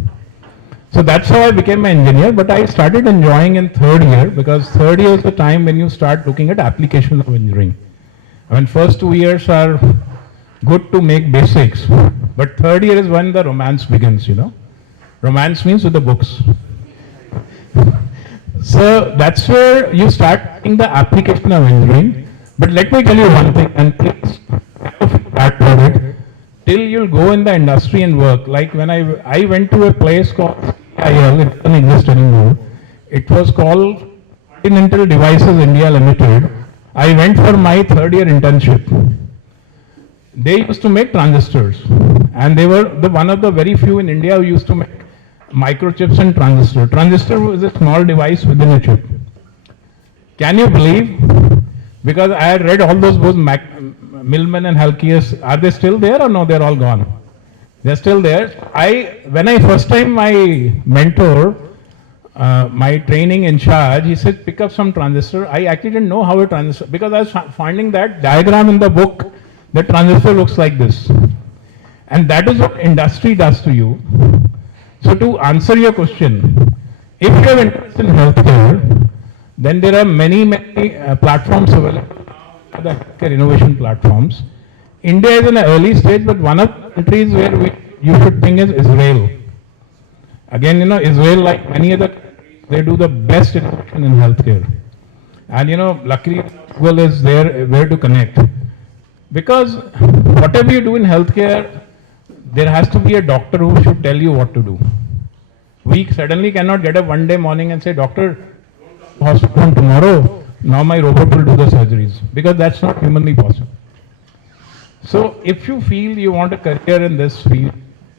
So that's how I became an engineer, but I started enjoying in third year, because third year is the time when you start looking at applications of engineering. First 2 years are good to make basics, but third year is when the romance begins, Romance means with the books. So that's where you start seeing the application of engineering. But let me tell you one thing, and please start with it, till you'll go in the industry and work. Like when I went to a place called CIL, it doesn't exist anymore. It was called Continental Devices India Limited. I went for my third year internship. They used to make transistors, and they were one of the very few in India who used to make microchips and transistor. Transistor is a small device within a chip. Can you believe? Because I had read all those books, Millman and Halkias. Are they still there or no? They're all gone. They're still there. When I first time my mentor my training in charge, he said, pick up some transistor. I actually didn't know how a transistor, because I was finding that diagram in the book, the transistor looks like this. And that is what industry does to you. So to answer your question, if you have interest in healthcare, then there are many platforms available now, the healthcare innovation platforms. India is in an early stage, but one of the countries where you should think is Israel. Again, Israel, like many other countries, they do the best innovation in healthcare. And luckily, Google is there where to connect. Because whatever you do in healthcare, there has to be a doctor who should tell you what to do. We suddenly cannot get up one day morning and say, doctor, hospital tomorrow, now my robot will do the surgeries. Because that's not humanly possible. So if you feel you want a career in this field,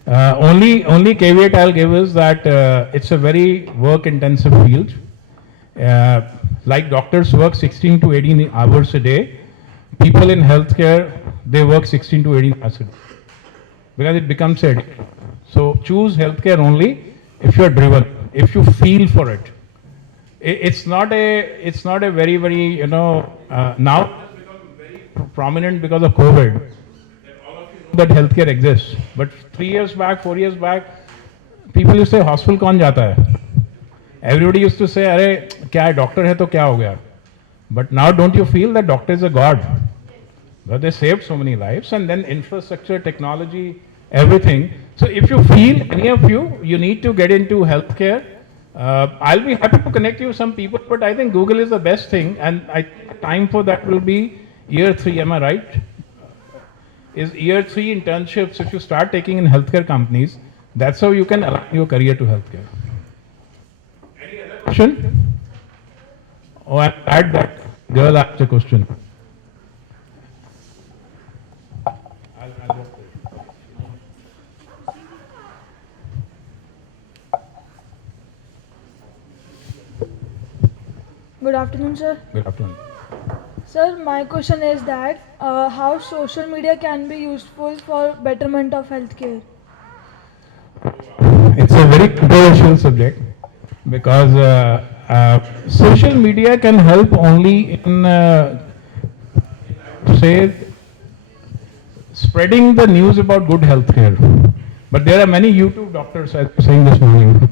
only caveat I'll give is that it's a very work-intensive field. Like doctors work 16 to 18 hours a day. People in healthcare, they work 16 to 18 hours a day. Because it becomes a addiction. So choose healthcare only if you're driven, if you feel for it. It's not a very, very, now it's become very prominent because of COVID. That healthcare exists. But 3 years back, 4 years back, people used to say, hospital kaun jata hai? Everybody used to say, अरे क्या है doctor है तो क्या हो गया? But now don't you feel that doctor is a god? But they saved so many lives, and then infrastructure, technology, everything. So if you feel, any of you, you need to get into healthcare, I'll be happy to connect you with some people, but I think Google is the best thing, and I think time for that will be year 3, am I right? Is year 3 internships, if you start taking in healthcare companies, that's how you can align your career to healthcare. Any other question? Oh, I'm glad that girl asked a question. Good afternoon, sir. Good afternoon. Sir, my question is that how social media can be useful for betterment of healthcare? It's a very controversial subject because social media can help only in, say, spreading the news about good healthcare. But there are many YouTube doctors, as I was saying this morning.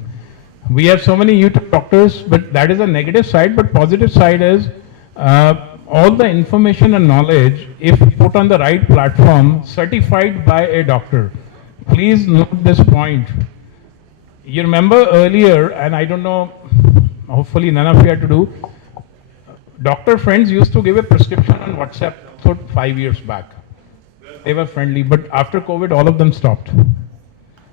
We have so many YouTube doctors, but that is a negative side. But positive side is all the information and knowledge, if put on the right platform, certified by a doctor. Please note this point. You remember earlier, and I don't know, hopefully none of you had to do, doctor friends used to give a prescription on WhatsApp for 5 years back. They were friendly, but after COVID, all of them stopped.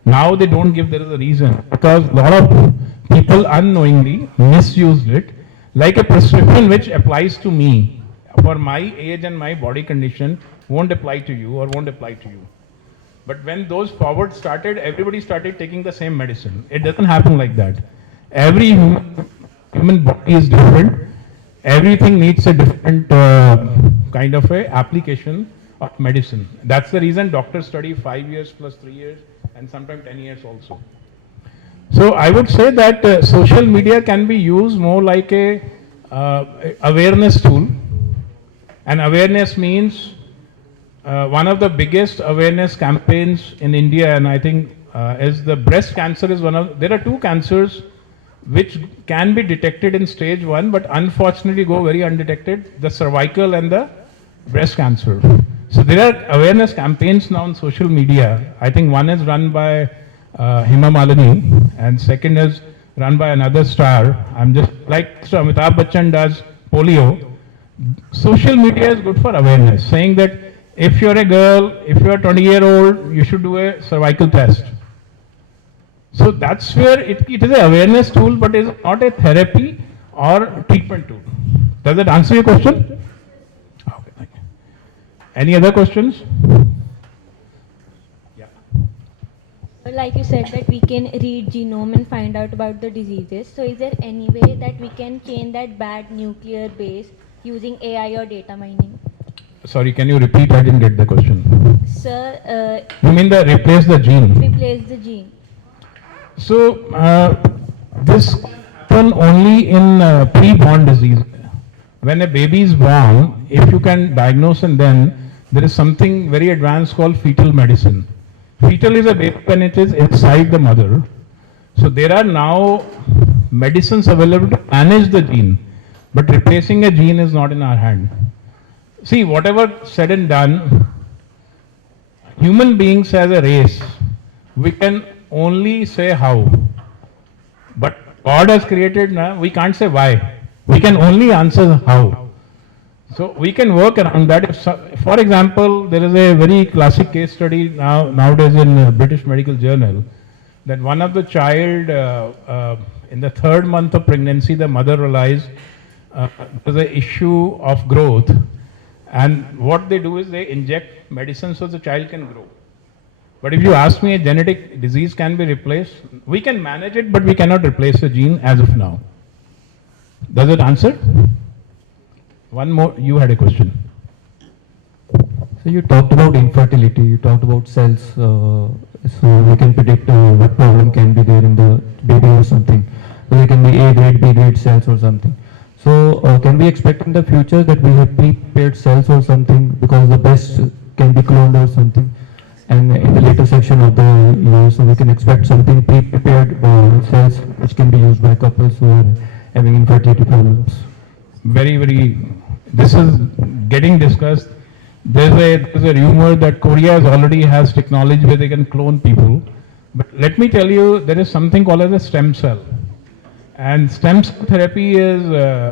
Now they don't give, there is a reason. Because a lot of people unknowingly misused it, like a prescription which applies to me for my age and my body condition won't apply to you or won't apply to you. But when those forwards started, everybody started taking the same medicine. It doesn't happen like that. Every human body is different. Everything needs a different kind of a application of medicine. That's the reason doctors study 5 years plus 3 years and sometimes 10 years also. So I would say that social media can be used more like a awareness tool. And awareness means one of the biggest awareness campaigns in India, and I think is the breast cancer is one of, there are 2 cancers which can be detected in stage 1, but unfortunately go very undetected, the cervical and the breast cancer. So there are awareness campaigns now on social media. I think one is run by Hema Malini and second is run by another star. I'm just like so Amitabh Bachchan does polio. Social media is good for awareness, saying that if you're a girl, if you're 20-year-old, you should do a cervical test. So that's where it is an awareness tool, but is not a therapy or treatment tool. Does that answer your question? Okay, thank you. Any other questions? Yeah. Like you said that we can read genome and find out about the diseases. So is there any way that we can change that bad nuclear base using AI or data mining? Sorry, can you repeat? I didn't get the question. Sir, You mean the replace the gene? replace the gene. So this happen only in pre-born disease. When a baby is born, if you can diagnose and then there is something very advanced called fetal medicine. Fetal is a baby when it is inside the mother. So there are now medicines available to manage the gene, but replacing a gene is not in our hand. See, whatever said and done, human beings as a race, we can only say how. But God has created, we can't say why. We can only answer how. So we can work around that. For example, there is a very classic case study nowadays in British Medical Journal that one of the child in the 3rd month of pregnancy, the mother realized there's an issue of growth, and what they do is they inject medicine so the child can grow. But if you ask me, a genetic disease can be replaced. We can manage it, but we cannot replace the gene as of now. Does it answer? One more, you had a question. So you talked about infertility, you talked about cells, so we can predict what problem can be there in the baby or something. So there can be A grade, B grade cells or something. So can we expect in the future that we have prepared cells or something, because the breast can be cloned or something? And in the later section of the year, so we can expect something pre-prepared cells which can be used by couples who are having infertility problems. This is getting discussed. There's a rumor that Korea already has technology where they can clone people. But let me tell you, there is something called as a stem cell. And stem cell therapy is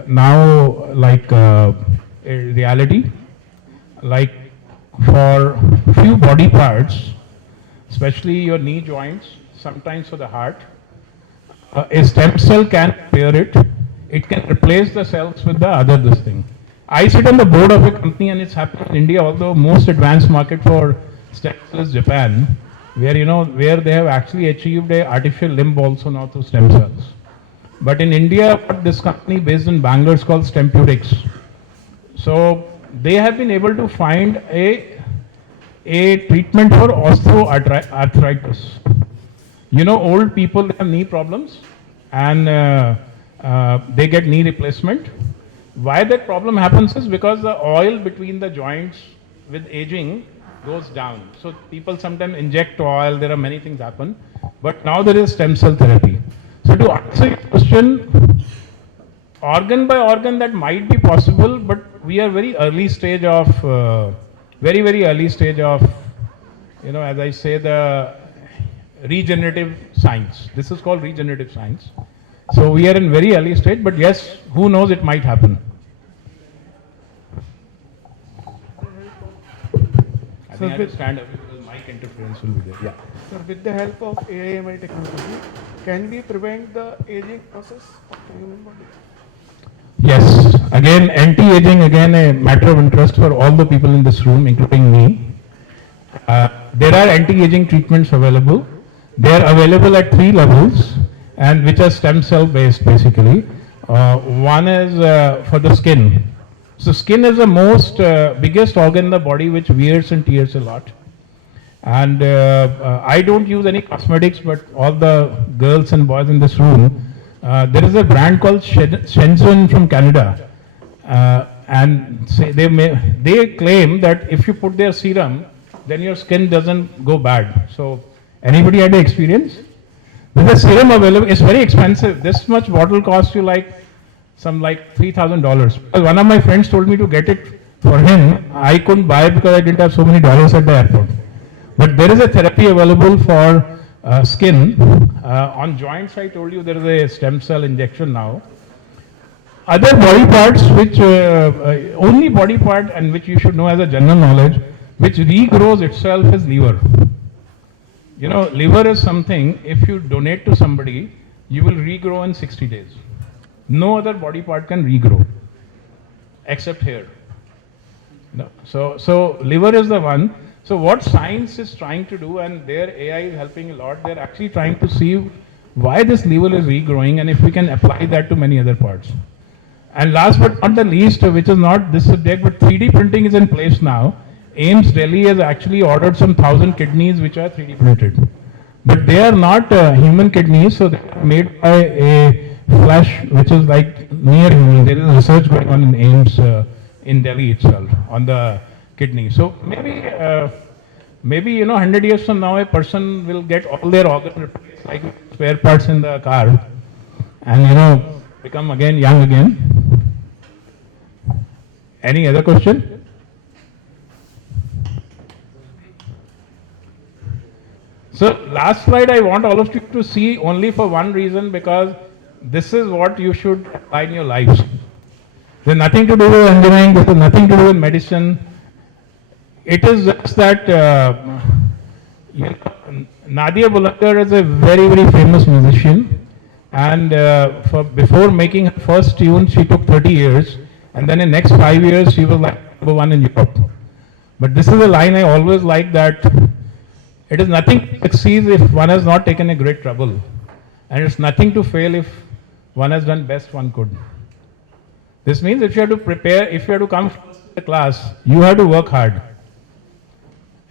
now like a reality. Like for few body parts, especially your knee joints, sometimes for the heart, a stem cell can repair it. It can replace the cells with the other this thing. I sit on the board of a company and it's happening in India, although most advanced market for stem cells is Japan, where they have actually achieved a artificial limb also now through stem cells. But in India, what this company based in Bangalore is called Stempeutics. So they have been able to find a treatment for osteoarthritis. Old people have knee problems and they get knee replacement. Why that problem happens is because the oil between the joints with aging goes down. So people sometimes inject oil, there are many things happen. But now there is stem cell therapy. So to answer your question, organ by organ that might be possible, but we are very early stage of, very early stage of, as I say, the regenerative science. This is called regenerative science. So we are in very early stage, but yes, who knows, it might happen. I think I have to stand up because mic interference will be there. Yeah. So with the help of AI/ML technology, can we prevent the aging process of the human body? Yes. Again, anti-aging, again a matter of interest for all the people in this room, including me. There are anti-aging treatments available. They are available at 3 levels, and which are stem cell based basically. One is for the skin. So skin is the most biggest organ in the body which wears and tears a lot. And I don't use any cosmetics, but all the girls and boys in this room, there is a brand called Shenzhen from Canada, and they claim that if you put their serum, then your skin doesn't go bad. So anybody had the experience? There's a serum available. It's very expensive. This much bottle costs you like $3,000. One of my friends told me to get it for him. I couldn't buy it because I didn't have so many dollars at the airport. But there is a therapy available for skin. On joints, I told you there is a stem cell injection now. Other body parts, which only body part and which you should know as a general knowledge, which regrows itself is liver. Liver is something, if you donate to somebody, you will regrow in 60 days. No other body part can regrow, except hair. No. So liver is the one. So what science is trying to do, and their AI is helping a lot, they're actually trying to see why this liver is regrowing and if we can apply that to many other parts. And last but not the least, which is not this subject, but 3D printing is in place now. AIMS Delhi has actually ordered some 1,000 kidneys which are 3D printed. But they are not human kidneys, so they are made by a flesh which is like near human. There is research going on in AIMS in Delhi itself on the kidney. So maybe 100 years from now a person will get all their organs replaced like spare parts in the car, and become again young again. Any other question? So last slide I want all of you to see only for one reason, because this is what you should apply in your lives. There's nothing to do with engineering, this has nothing to do with medicine. It is just that Nadia Bulankar is a very, very famous musician, and before making her first tune she took 30 years, and then in next 5 years she was like #1 in Europe. But this is a line I always like, that it is nothing to succeed if one has not taken a great trouble, and it's nothing to fail if one has done best one could. This means if you have to prepare, if you have to come first to the class, you have to work hard.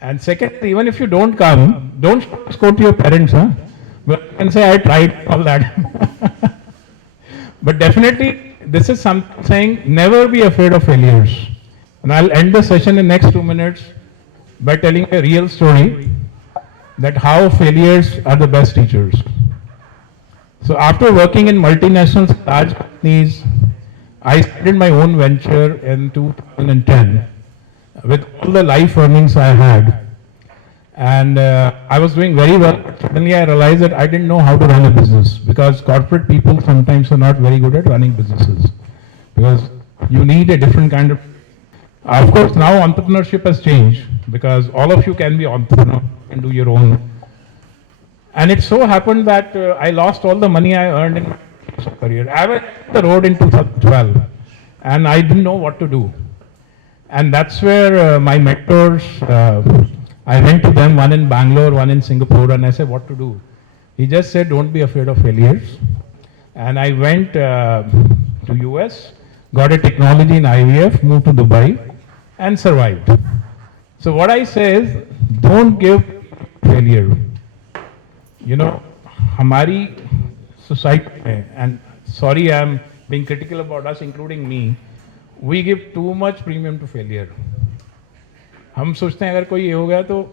And second, even if you don't come, don't go to your parents, huh? But you can say I tried all that. But definitely, this is something saying never be afraid of failures. And I'll end the session in next 2 minutes by telling a real story, that how failures are the best teachers. So after working in multinational large companies, I started my own venture in 2010 with all the life earnings I had. And I was doing very well, but suddenly I realized that I didn't know how to run a business, because corporate people sometimes are not very good at running businesses, because you need a different kind of. Of course, now entrepreneurship has changed, because all of you can be entrepreneur and do your own. And it so happened that I lost all the money I earned in my career. I was on the road in 2012, and I didn't know what to do. And that's where my mentors, I went to them, one in Bangalore, one in Singapore, and I said, what to do? He just said, don't be afraid of failures. And I went to US, got a technology in IVF, moved to Dubai, and survived. So what I say is, don't give failure. हमारी society में, and sorry I'm being critical about us, including me, we give too much premium to failure. हम सोचते हैं अगर कोई ये हो गया तो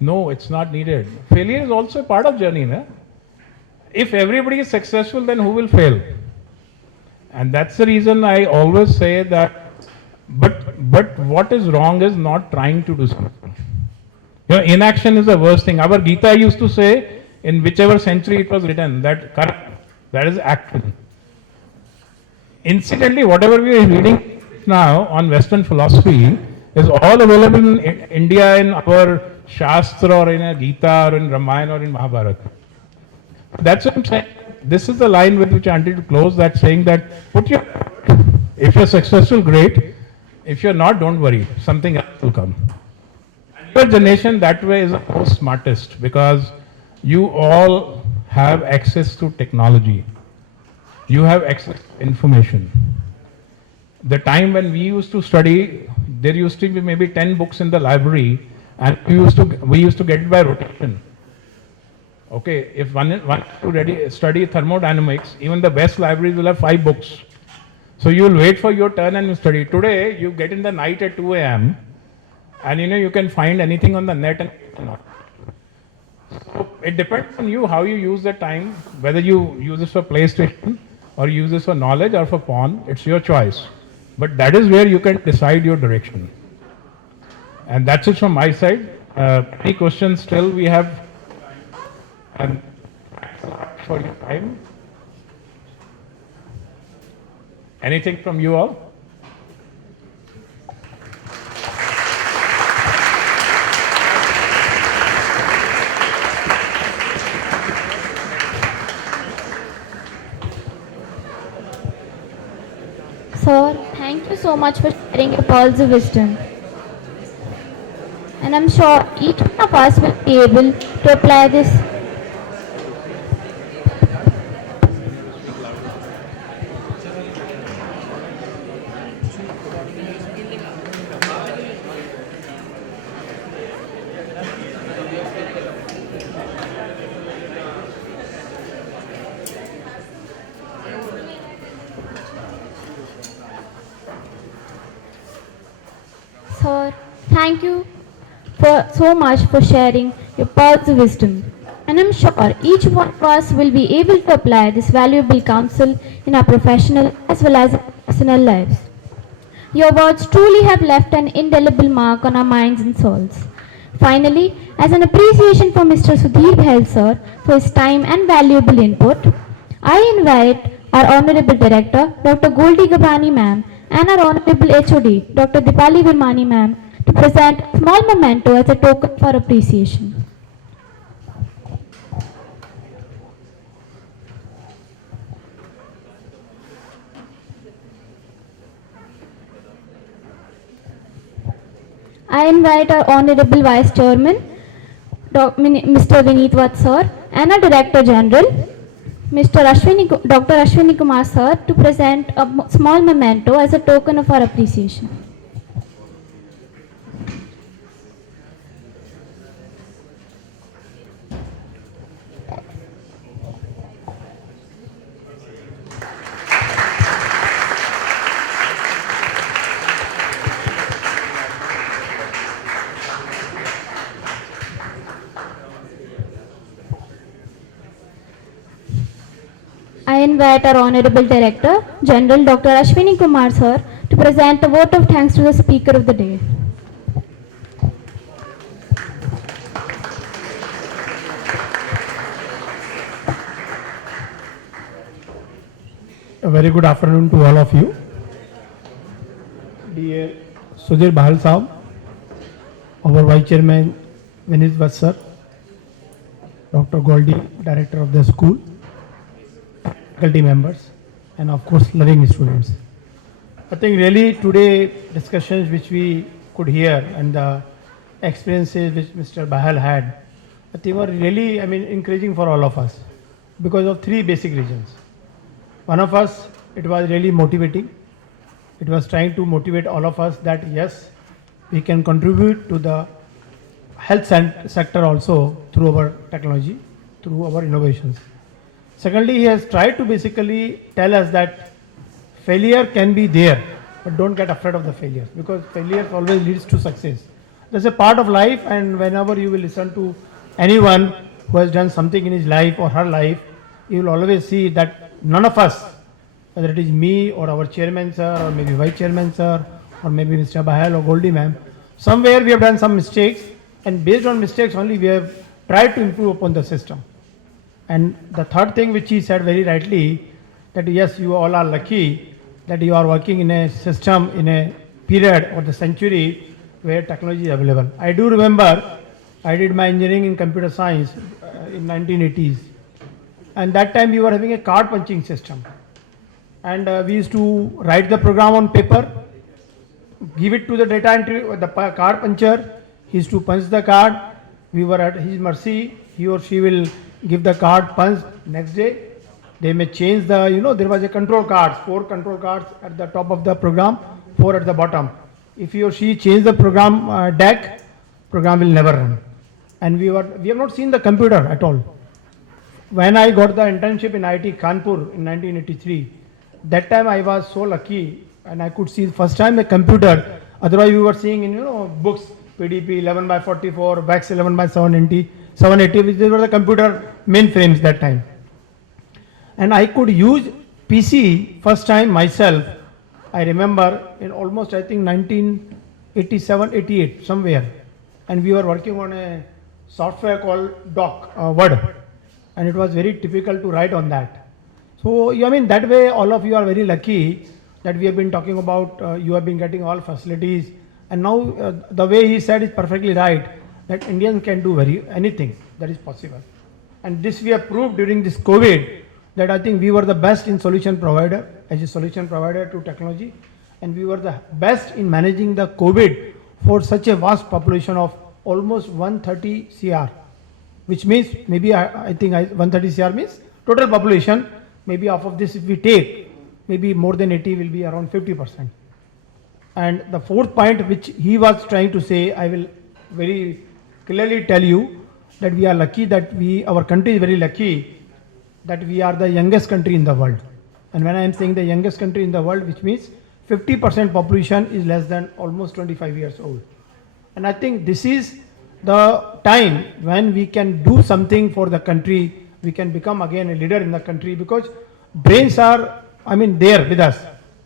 no, it's not needed. Failure is also a part of journey, na? If everybody is successful, then who will fail? And that's the reason I always say that. But what is wrong is not trying to do something. Inaction is the worst thing. Our Gita used to say, in whichever century it was written, that is action. Incidentally, whatever we are reading now on Western philosophy is all available in India in our Shastra or in a Gita or in Ramayana or in Mahabharata. That's what I'm saying. This is the line with which I wanted to close, that saying that if you're successful, great. If you're not, don't worry. Something else will come. And your generation that way is the most smartest, because you all have access to technology. You have access to information. The time when we used to study, there used to be maybe 10 books in the library, and we used to get it by rotation. Okay, if one to study thermodynamics, even the best libraries will have 5 books. So you will wait for your turn and you study. Today, you get in the night at 2 a.m. and you can find anything on the net and not. So it depends on you how you use the time, whether you use this for PlayStation or use this for knowledge or for porn. It's your choice. But that is where you can decide your direction. And that's it from my side. Any questions still we have? And thanks a lot for your time. Anything from you all? Sir, thank you so much for sharing your pearls of wisdom. And I'm sure each one of us will be able to apply this. Sir, thank you for so much for sharing your pearls of wisdom. And I'm sure each one of us will be able to apply this valuable counsel in our professional as well as our personal lives. Your words truly have left an indelible mark on our minds and souls. Finally, as an appreciation for Mr. Sudhir Bahl sir for his time and valuable input, I invite our Honorable Director, Dr. Goldie Gabani ma'am, and our Honorable HOD, Dr. Dipali Virmani ma'am, to present a small memento as a token for appreciation. I invite our Honorable Vice Chairman, Mr. Vineet Vatt sir, and our Director General, Dr. Ashwini Kumar sir, to present a small memento as a token of our appreciation. I invite our Honorable Director General Dr. Ashwini Kumar sir to present a vote of thanks to the Speaker of the Day. A very good afternoon to all of you. Dear Sudhir Bahl Sahab, our Vice Chairman Vineet Vatt sir, Dr. Goldie, Director of the school, faculty members, and of course learning students. I think really today discussions which we could hear and the experiences which Mr. Bahl had, I think were really, encouraging for all of us because of three basic reasons. One of us, it was really motivating. It was trying to motivate all of us that yes, we can contribute to the health sector also through our technology, through our innovations. Secondly, he has tried to basically tell us that failure can be there, but don't get afraid of the failure because failure always leads to success. That's a part of life, and whenever you will listen to anyone who has done something in his life or her life, you will always see that none of us, whether it is me or our chairman sir or maybe vice chairman sir or maybe Mr. Bahl or Goldie ma'am, somewhere we have done some mistakes, and based on mistakes only we have tried to improve upon the system. And the third thing which he said very rightly, that yes, you all are lucky that you are working in a system, in a period or the century where technology is available. I do remember I did my engineering in computer science in 1980s, and that time we were having a card punching system, and we used to write the program on paper, give it to the data entry, the card puncher. He used to punch the card. We were at his mercy. He or she will give the card punch. Next day they may change the, there was a control cards, 4 control cards at the top of the program, 4 at the bottom. If he or she change the program deck, program will never run. And we have not seen the computer at all. When I got the internship in IIT Kanpur in 1983, that time I was so lucky and I could see first time a computer. Otherwise we were seeing in books PDP 11 by 44, VAX 11 by 780, which were the computer mainframes that time. And I could use PC first time myself. I remember in almost I think 1987, 88 somewhere, and we were working on a software called Word, and it was very difficult to write on that. So that way all of you are very lucky that we have been talking about. You have been getting all facilities, and now the way he said is perfectly right, that Indians can do anything that is possible. And this we have proved during this COVID, that I think we were the best in solution provider, as a solution provider to technology, and we were the best in managing the COVID for such a vast population of almost 130 CR, which means maybe I think 130 CR means total population. Maybe off of this if we take, maybe more than 80 will be around 50%. And the fourth point which he was trying to say, I will very clearly tell you that we are lucky, that our country is very lucky that we are the youngest country in the world. And when I am saying the youngest country in the world, which means 50% population is less than almost 25 years old. And I think this is the time when we can do something for the country. We can become again a leader in the country because brains are, there with us.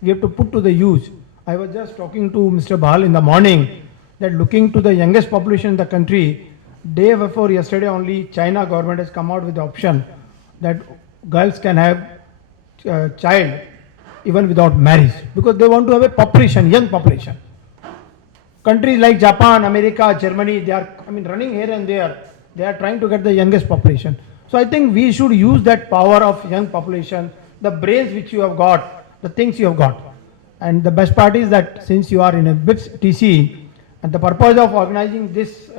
We have to put to the use. I was just talking to Mr. Bahl in the morning that looking to the youngest population in the country, day before yesterday only, China government has come out with the option that girls can have child even without marriage because they want to have a population, young population. Countries like Japan, America, Germany, they are running here and there. They are trying to get the youngest population. So I think we should use that power of young population, the brains which you have got, the things you have got. And the best part is that since you are in a BIPS TC, and the purpose of organizing this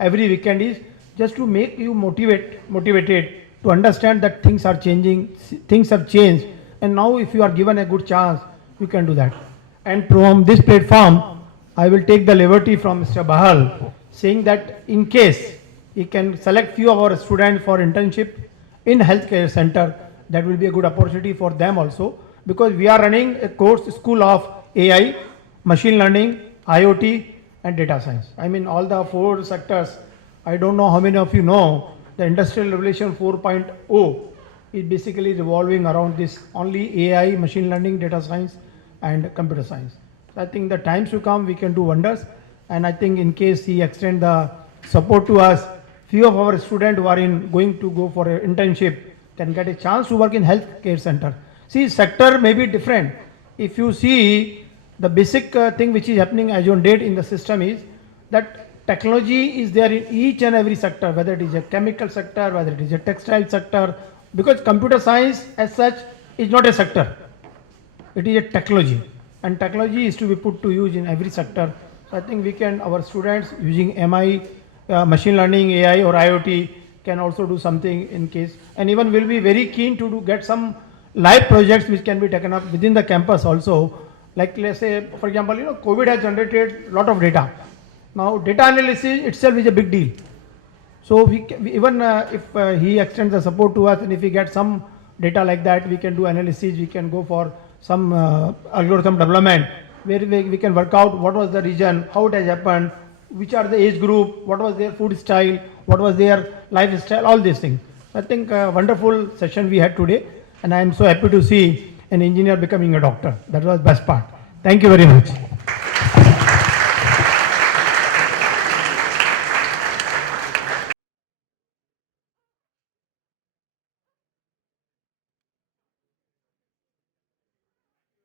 every weekend is just to make you motivated to understand that things are changing, things have changed, and now if you are given a good chance, you can do that. And from this platform, I will take the liberty from Mr. Bahl saying that in case he can select few of our students for internship in healthcare center, that will be a good opportunity for them also because we are running a course school of AI, machine learning, IoT and data science. All the 4 sectors. I don't know how many of you know the Industrial Revolution 4.0 is basically revolving around this only AI, machine learning, data science and computer science. I think the times to come we can do wonders, and I think in case he extend the support to us, few of our students who are going to go for an internship can get a chance to work in healthcare center. See, sector may be different. If you see the basic thing which is happening as on date in the system is that technology is there in each and every sector, whether it is a chemical sector, whether it is a textile sector, because computer science as such is not a sector. It is a technology, and technology is to be put to use in every sector. So I think we can, our students using MI, machine learning, AI or IoT can also do something in case, and even will be very keen to get some live projects which can be taken up within the campus also. Like let's say, for example, COVID has generated a lot of data. Now data analysis itself is a big deal. So if he extends the support to us, and if we get some data like that, we can do analysis, we can go for some algorithm development where we can work out what was the region, how it has happened, which are the age group, what was their food style, what was their lifestyle, all these things. I think a wonderful session we had today, and I am so happy to see an engineer becoming a doctor. That was the best part. Thank you very much.